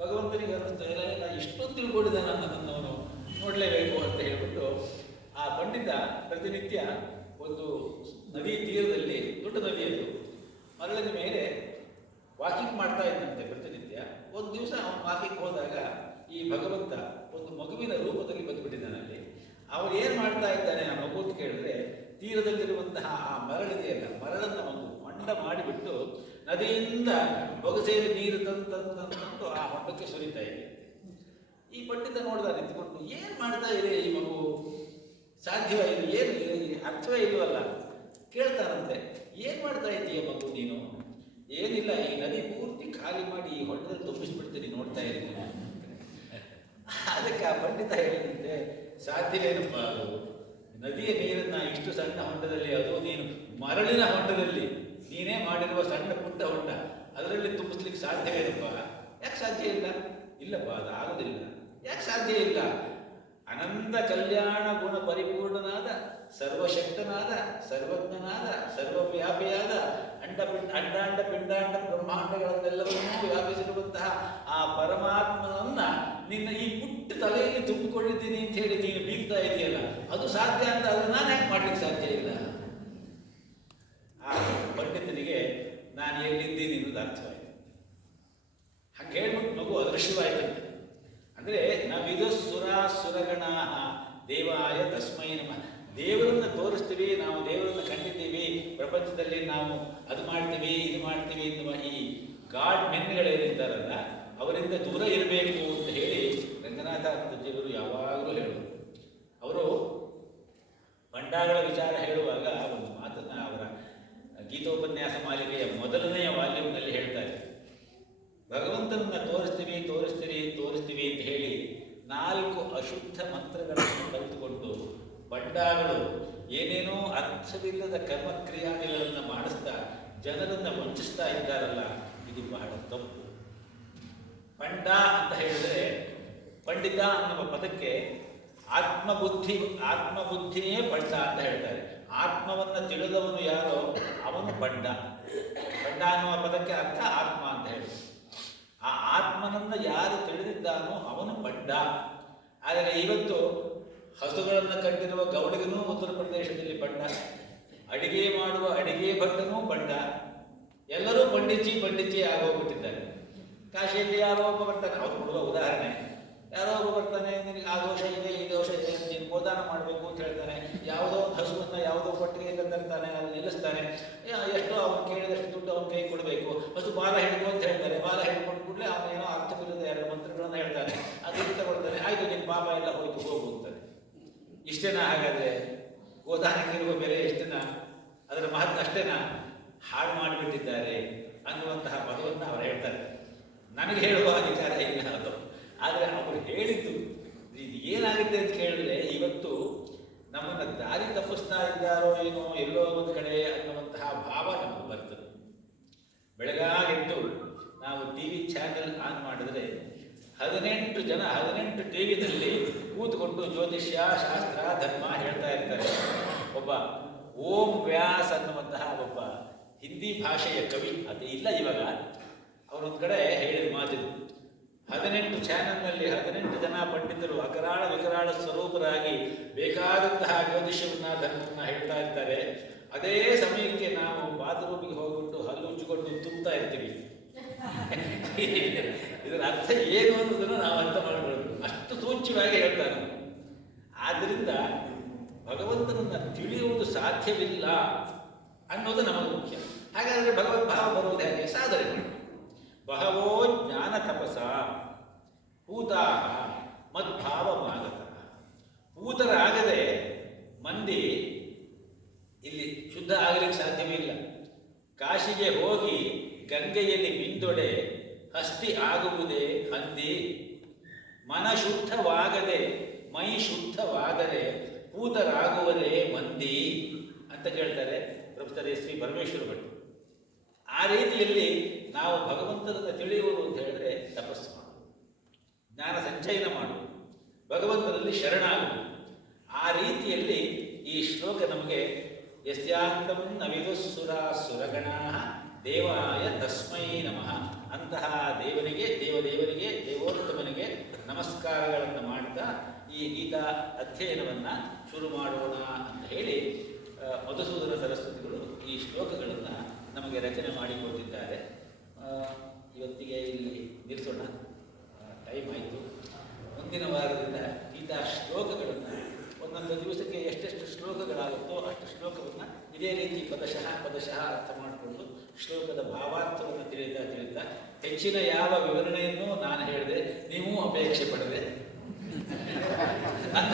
ಭಗವಂತನಿಗೆ ಅನ್ನಿಸ್ತಾ ಇಲ್ಲ, ಇಷ್ಟೊಂದು ತಿಳ್ಕೊಂಡಿದ್ದಾನೆ ನನ್ನನ್ನು ಅವನು ನೋಡಲೇಬೇಕು ಅಂತ ಹೇಳ್ಬಿಟ್ಟು ಆ ಪಂಡಿತ ಪ್ರತಿನಿತ್ಯ ಒಂದು ನದಿ ತೀರದಲ್ಲಿ, ದೊಡ್ಡ ನದಿಯದು, ಮರಳಿನ ಮೇಲೆ ವಾಕಿಂಗ್ ಮಾಡ್ತಾ ಇದ್ದಂತೆ ಪ್ರತಿನಿತ್ಯ. ಒಂದು ದಿವಸ ಅವನು ವಾಕಿಂಗ್ ಹೋದಾಗ ಈ ಭಗವಂತ ಒಂದು ಮಗುವಿನ ರೂಪದಲ್ಲಿ ಬಂದುಬಿಟ್ಟಿದ್ದಾನೆ ಅಲ್ಲಿ. ಅವನು ಏನು ಮಾಡ್ತಾ ಇದ್ದಾನೆ ಆ ಮಗು ಅಂತ ಕೇಳಿದ್ರೆ, ತೀರದಲ್ಲಿರುವಂತಹ ಆ ಮರಳಿದೆಯಲ್ಲ, ಮರಳನ್ನು ಒಂದು ಹೊಂಡ ಮಾಡಿಬಿಟ್ಟು ನದಿಯಿಂದ ಬೊಗಸೆಯಲ್ಲಿ ನೀರು ತಂದು ಆ ಹೊಂಡಕ್ಕೆ ಸುರಿತಾ ಇದೆ. ಈ ಪಂಡಿತ ನೋಡ್ದ ನಿಂತ್ಕೊಂಡು, ಏನು ಮಾಡ್ತಾ ಇದೆ ಈ ಮಗು, ಸಾಧ್ಯವ ಇದು, ಏನು ಅರ್ಥವೇ ಇಲ್ವಲ್ಲ. ಕೇಳ್ತಾನಂತೆ, ಏನು ಮಾಡ್ತಾ ಇದ್ದೀಯ ಮಗು ನೀನು? ಏನಿಲ್ಲ, ಈ ನದಿ ಪೂರ್ತಿ ಖಾಲಿ ಮಾಡಿ ಈ ಹೊಂಡದಲ್ಲಿ ತುಂಬಿಸ್ಬಿಡ್ತೀನಿ, ನೋಡ್ತಾ ಇದ್ದೀನಿ. ಅದಕ್ಕೆ ಆ ಪಂಡಿತ ಹೇಳಿದಂತೆ, ಸಾಧ್ಯವೇನಪ್ಪ ಅದು, ನದಿಯ ನೀರನ್ನು ಇಷ್ಟು ಸಣ್ಣ ಹೊಂಡದಲ್ಲಿ, ಅದು ನೀನು ಮರಳಿನ ಹೊಂಡದಲ್ಲಿ ನೀನೇ ಮಾಡಿರುವ ಸಣ್ಣ ಪುಟ್ಟ ಹೊಂಡ, ಅದರಲ್ಲಿ ತುಂಬಿಸ್ಲಿಕ್ಕೆ ಸಾಧ್ಯವೇನಪ್ಪ? ಯಾಕೆ ಸಾಧ್ಯ ಇಲ್ಲ? ಇಲ್ಲಪ್ಪ, ಅದು ಆಗೋದಿಲ್ಲ. ಯಾಕೆ ಸಾಧ್ಯ ಇಲ್ಲ? ಅನಂತ ಕಲ್ಯಾಣ ಗುಣ ಪರಿಪೂರ್ಣನಾದ, ಸರ್ವಶಕ್ತನಾದ, ಸರ್ವಜ್ಞನಾದ, ಸರ್ವವ್ಯಾಪಿಯಾದ, ಅಂಡಾಂಡ ಪಿಂಡಾಂಡ ಬ್ರಹ್ಮಾಂಡಗಳನ್ನೆಲ್ಲವನ್ನೂ ವ್ಯಾಪಿಸಿರುವಂತಹ ಆ ಪರಮಾತ್ಮನನ್ನ ನಿನ್ನ ಈ ಪುಟ್ಟ ತಲೆಯಲ್ಲಿ ತುಂಬಿಕೊಂಡಿದ್ದೀನಿ ಅಂತ ಹೇಳಿ ನೀನು ಬೀಗ್ತಾ ಇದೆಯಲ್ಲ, ಅದು ಸಾಧ್ಯ ಅಂತ ಅದನ್ನು ನಾನು ಯಾಕೆ ಮಾಡ್ಲಿಕ್ಕೆ ಸಾಧ್ಯ ಇಲ್ಲ? ಆ ಪಂಡಿತನಿಗೆ ನಾನು ಎಲ್ಲಿದ್ದೀನಿ ಅನ್ನೋದು ಅರ್ಥವಾಯಿತು. ಹಾಗೆ ಹೇಳ್ಬಿಟ್ಟು ಮಗು ಅದೃಶ್ಯವಾಯ್ತಂತೆ. ಅಂದರೆ ನಾವಿದು ಸುರಗಣ ದೇವಾಯ ತಸ್ಮೈ ನಮಃ. ದೇವರನ್ನು ತೋರಿಸ್ತೀವಿ, ನಾವು ದೇವರನ್ನು ಕಂಡಿದ್ದೀವಿ, ಪ್ರಪಂಚದಲ್ಲಿ ನಾವು ಅದು ಮಾಡ್ತೀವಿ ಇದು ಮಾಡ್ತೀವಿ ಎನ್ನುವ ಈ ಗಾಡ್ ಮೆನ್ಗಳೇನಿದ್ದಾರಲ್ಲ ಅವರಿಂದ ದೂರ ಇರಬೇಕು ಅಂತ ಹೇಳಿ ರಂಗನಾಥಾಚಾರ್ಯರು ಯಾವಾಗಲೂ ಹೇಳೋರು. ಅವರು ಪಂಡಾಗಳ ವಿಚಾರ ಹೇಳುವಾಗ ಒಂದು ಮಾತನ್ನು ಅವರ ಗೀತೋಪನ್ಯಾಸ ಮಾಲಿಕೆಯ ಮೊದಲನೆಯ ವಾಲ್ಯೂಮ್ನಲ್ಲಿ ಹೇಳ್ತಾರೆ. ಭಗವಂತನನ್ನು ತೋರಿಸ್ತೀವಿ ಅಂತ ಹೇಳಿ 4 ಅಶುದ್ಧ ಮಂತ್ರಗಳನ್ನು ಕಲಿತುಕೊಂಡು ಪಂಡಾಗಳು ಏನೇನೋ ಅರ್ಥವಿಲ್ಲದ ಕರ್ಮಕ್ರಿಯಾದಿಗಳನ್ನು ಮಾಡಿಸ್ತಾ ಜನರನ್ನು ವಂಚಿಸ್ತಾ ಇದ್ದಾರಲ್ಲ, ಇದು ಬಹಳ ತಪ್ಪು. ಪಂಡ ಅಂತ ಹೇಳಿದರೆ ಪಂಡಿತ ಅನ್ನುವ ಪದಕ್ಕೆ ಆತ್ಮಬುದ್ಧಿಯೇ ಪಂಡ ಅಂತ ಹೇಳ್ತಾರೆ. ಆತ್ಮವನ್ನು ತಿಳಿದವನು ಯಾರೋ ಅವನು ಪಂಡ. ಪಂಡ ಅನ್ನುವ ಪದಕ್ಕೆ ಅರ್ಥ ಆತ್ಮ ಅಂತ ಹೇಳಿ. ಆ ಆತ್ಮನನ್ನು ಯಾರು ತಿಳಿದಿದ್ದಾನೋ ಅವನು ಪಂಡ. ಆದರೆ ಇವತ್ತು ಹಸುಗಳನ್ನು ಕಂಡಿರುವ ಗೌಡಿಗನೂ ಉತ್ತರ ಪ್ರದೇಶದಲ್ಲಿ ಪಂಡ, ಅಡಿಗೆ ಮಾಡುವ ಅಡಿಗೆ ಭಟ್ಟನೂ ಪಂಡ, ಎಲ್ಲರೂ ಪಂಡಿಚಿ ಆಗೋಗ್ಬಿಟ್ಟಿದ್ದಾರೆ. ಕಾಶಿಯಲ್ಲಿ ಯಾರೋ ಒಬ್ಬ ಬರ್ತಾನೆ, ಅವ್ರು ಕೊಡುವ ಉದಾಹರಣೆ, ಯಾರೋ ಒಬ್ಬ ಬರ್ತಾನೆ, ನಿನಗೆ ಆ ದೋಷ ಇದೆ ಈ ದೋಷ ಇದೆ ನೀನು ಗೋದಾನ ಮಾಡಬೇಕು ಅಂತ ಹೇಳ್ತಾನೆ. ಯಾವುದೋ ಒಂದು ಹಸುವನ್ನು ಯಾವುದೋ ಕೊಟ್ಟಿಗೆಯಿಂದ ತರ್ತಾನೆ, ಅಲ್ಲಿ ನಿಲ್ಲಿಸ್ತಾನೆ. ಎಷ್ಟೋ ಅವನು ಕೇಳಿದಷ್ಟು ದುಡ್ಡು ಅವನ ಕೈ ಕೊಡಬೇಕು. ಹಸು ಬಾಲ ಹಿಡ್ಕೊ ಅಂತ ಹೇಳ್ತಾರೆ. ಬಾಲ ಹಿಡ್ಕೊಂಡು ಕೂಡಲೇ ಅವನೇನೋ ಅರ್ಥವಿಲ್ಲದ 2 ಮಂತ್ರಗಳನ್ನು ಹೇಳ್ತಾನೆ. ಅದು ತಗೊಳ್ತಾನೆ. ಆಯಿತು ನಿನ್ನ ಪಾಪ ಎಲ್ಲ ಹೋಯ್ತು ಹೋಗುತ್ತಾನೆ. ಇಷ್ಟೇನಾ? ಹಾಗಾದರೆ ಗೋದಾನಕ್ಕಿರುವ ಬೆಲೆ ಎಷ್ಟೇನಾ? ಅದರ ಮಹತ್ವ ಅಷ್ಟೇನಾ? ಹಾಳು ಮಾಡಿಬಿಟ್ಟಿದ್ದಾರೆ ಅನ್ನುವಂತಹ ಪದವನ್ನು ಅವರು ಹೇಳ್ತಾರೆ. ನನಗೆ ಹೇಳುವ ಅಧಿಕಾರ ಇಲ್ಲ ಅದು. ಆದರೆ ಅವರು ಹೇಳಿದ್ದು ಇದು ಏನಾಗುತ್ತೆ ಅಂತ ಕೇಳಿದ್ರೆ, ಇವತ್ತು ನಮ್ಮನ್ನು ದಾರಿ ತಪ್ಪಿಸ್ತಾ ಇದ್ದಾರೋ ಏನೋ ಎಲ್ಲೋ ಒಂದು ಕಡೆ ಅನ್ನುವಂತಹ ಭಾವ ನಮಗೆ ಬರ್ತದೆ. ಬೆಳಗಾಗೆದ್ದು ನಾವು TV ಚಾನೆಲ್ ಆನ್ ಮಾಡಿದ್ರೆ 18 ಟಿವಿನಲ್ಲಿ ಕೂತ್ಕೊಂಡು ಜ್ಯೋತಿಷ್ಯ, ಶಾಸ್ತ್ರ, ಧರ್ಮ ಹೇಳ್ತಾ ಇರ್ತಾರೆ. ಒಬ್ಬ ಓಂ ವ್ಯಾಸ್ ಅನ್ನುವಂತಹ ಒಬ್ಬ ಹಿಂದಿ ಭಾಷೆಯ ಕವಿ, ಅದು ಇಲ್ಲ ಇವಾಗ, ಅವರೊಂದು ಕಡೆ ಹೇಳಿದ ಮಾತಿದು. 18 ಚಾನೆಲ್ನಲ್ಲಿ 18 ಜನ ಪಂಡಿತರು ಅಕರಾಳ ವಿಕರಾಳ ಸ್ವರೂಪರಾಗಿ ಬೇಕಾದಂತಹ ಜ್ಯೋತಿಷ್ಯವನ್ನ ಧರ್ಮವನ್ನ ಹೇಳ್ತಾ ಇರ್ತಾರೆ. ಅದೇ ಸಮಯಕ್ಕೆ ನಾವು ಬಾತ್ರೂಮಿಗೆ ಹೋಗ್ಬಿಟ್ಟು ಹಲ್ಲು ಉಜ್ಜಿಕೊಂಡು ತುಂಬುತ್ತಾ ಇರ್ತೀವಿ. ಇದರ ಅರ್ಥ ಏನು ಅನ್ನೋದನ್ನು ನಾವು ಅರ್ಥ ಮಾಡಬಹುದು. ಅಷ್ಟು ಸೂಚ್ಯವಾಗಿ ಹೇಳ್ತಾರೆ. ಆದ್ದರಿಂದ ಭಗವಂತನನ್ನು ತಿಳಿಯುವುದು ಸಾಧ್ಯವಿಲ್ಲ ಅನ್ನೋದು ನಮಗೆ ಮುಖ್ಯ. ಹಾಗಾದರೆ ಭಗವದ್ಭಾವ ಬರುವುದು ಹೇಗೆ? ಸಾಧನೆ ಮಾಡಿ. ಬಹವೋ ಜ್ಞಾನ ತಪಸ ಪೂತಾ ಮದ್ಭಾವಮಾಗತ. ಪೂತರಾಗದೆ ಮಂದಿ ಇಲ್ಲಿ ಶುದ್ಧ ಆಗಲಿಕ್ಕೆ ಸಾಧ್ಯವೇ ಇಲ್ಲ. ಕಾಶಿಗೆ ಹೋಗಿ ಗಂಗೆಯಲ್ಲಿ ಮಿಂದೊಡೆ ಹಸ್ತಿ ಆಗುವುದೇ ಹಂದಿ. ಮನ ಶುದ್ಧವಾಗದೆ ಮೈ ಶುದ್ಧವಾದರೆ ಪೂತರಾಗುವುದೇ ಮಂದಿ ಅಂತ ಕೇಳ್ತಾರೆ professor S V Parameshwara Bhat. ಆ ರೀತಿಯಲ್ಲಿ ನಾವು ಭಗವಂತನನ್ನು ತಿಳಿಯುವುದು ಅಂತ ಹೇಳಿದ್ರೆ ತಪಸ್ಸು ಮಾಡು, ಜ್ಞಾನ ಸಂಚಯನ ಮಾಡು, ಭಗವಂತನಲ್ಲಿ ಶರಣಾಗುವುದು. ಆ ರೀತಿಯಲ್ಲಿ ಈ ಶ್ಲೋಕ ನಮಗೆ ಯಸ್ಯಾಂತಂ ನವಿದುಸ್ಸುರಾ ಸುರಗಣಾ ದೇವಾಯ ತಸ್ಮೈ ನಮಃ, ಅಂತಹ ದೇವರಿಗೆ ದೇವೋತ್ತಮನಿಗೆ ನಮಸ್ಕಾರಗಳನ್ನು ಮಾಡ್ತಾ ಈ ಗೀತಾ ಅಧ್ಯಯನವನ್ನು ಶುರು ಮಾಡೋಣ ಅಂತ ಹೇಳಿ ಮಧುಸೂದನ ಸರಸ್ವತಿಗಳು ಈ ಶ್ಲೋಕಗಳನ್ನು ನಮಗೆ ರಚನೆ ಮಾಡಿಕೊಟ್ಟಿದ್ದಾರೆ. ಇವತ್ತಿಗೆ ಇಲ್ಲಿ ನಿಲ್ಲಿಸೋಣ, ಟೈಮ್ ಆಯಿತು. ಮುಂದಿನ ವಾರದಿಂದ ಗೀತಾ ಶ್ಲೋಕಗಳನ್ನು ಒಂದೊಂದು ದಿವಸಕ್ಕೆ ಎಷ್ಟೆಷ್ಟು ಶ್ಲೋಕಗಳಾಗುತ್ತೋ ಅಷ್ಟು ಶ್ಲೋಕವನ್ನು ಇದೇ ರೀತಿ ಪದಶಃ ಅರ್ಥ ಮಾಡಿಕೊಂಡು ಶ್ಲೋಕದ ಭಾವಾರ್ಥವನ್ನು ತಿಳಿತಾ ಹೆಚ್ಚಿನ ಯಾವ ವಿವರಣೆಯನ್ನು ನಾನು ಹೇಳಿದೆ, ನೀವೂ ಅಪೇಕ್ಷೆ ಪಡದೆ ನನ್ನ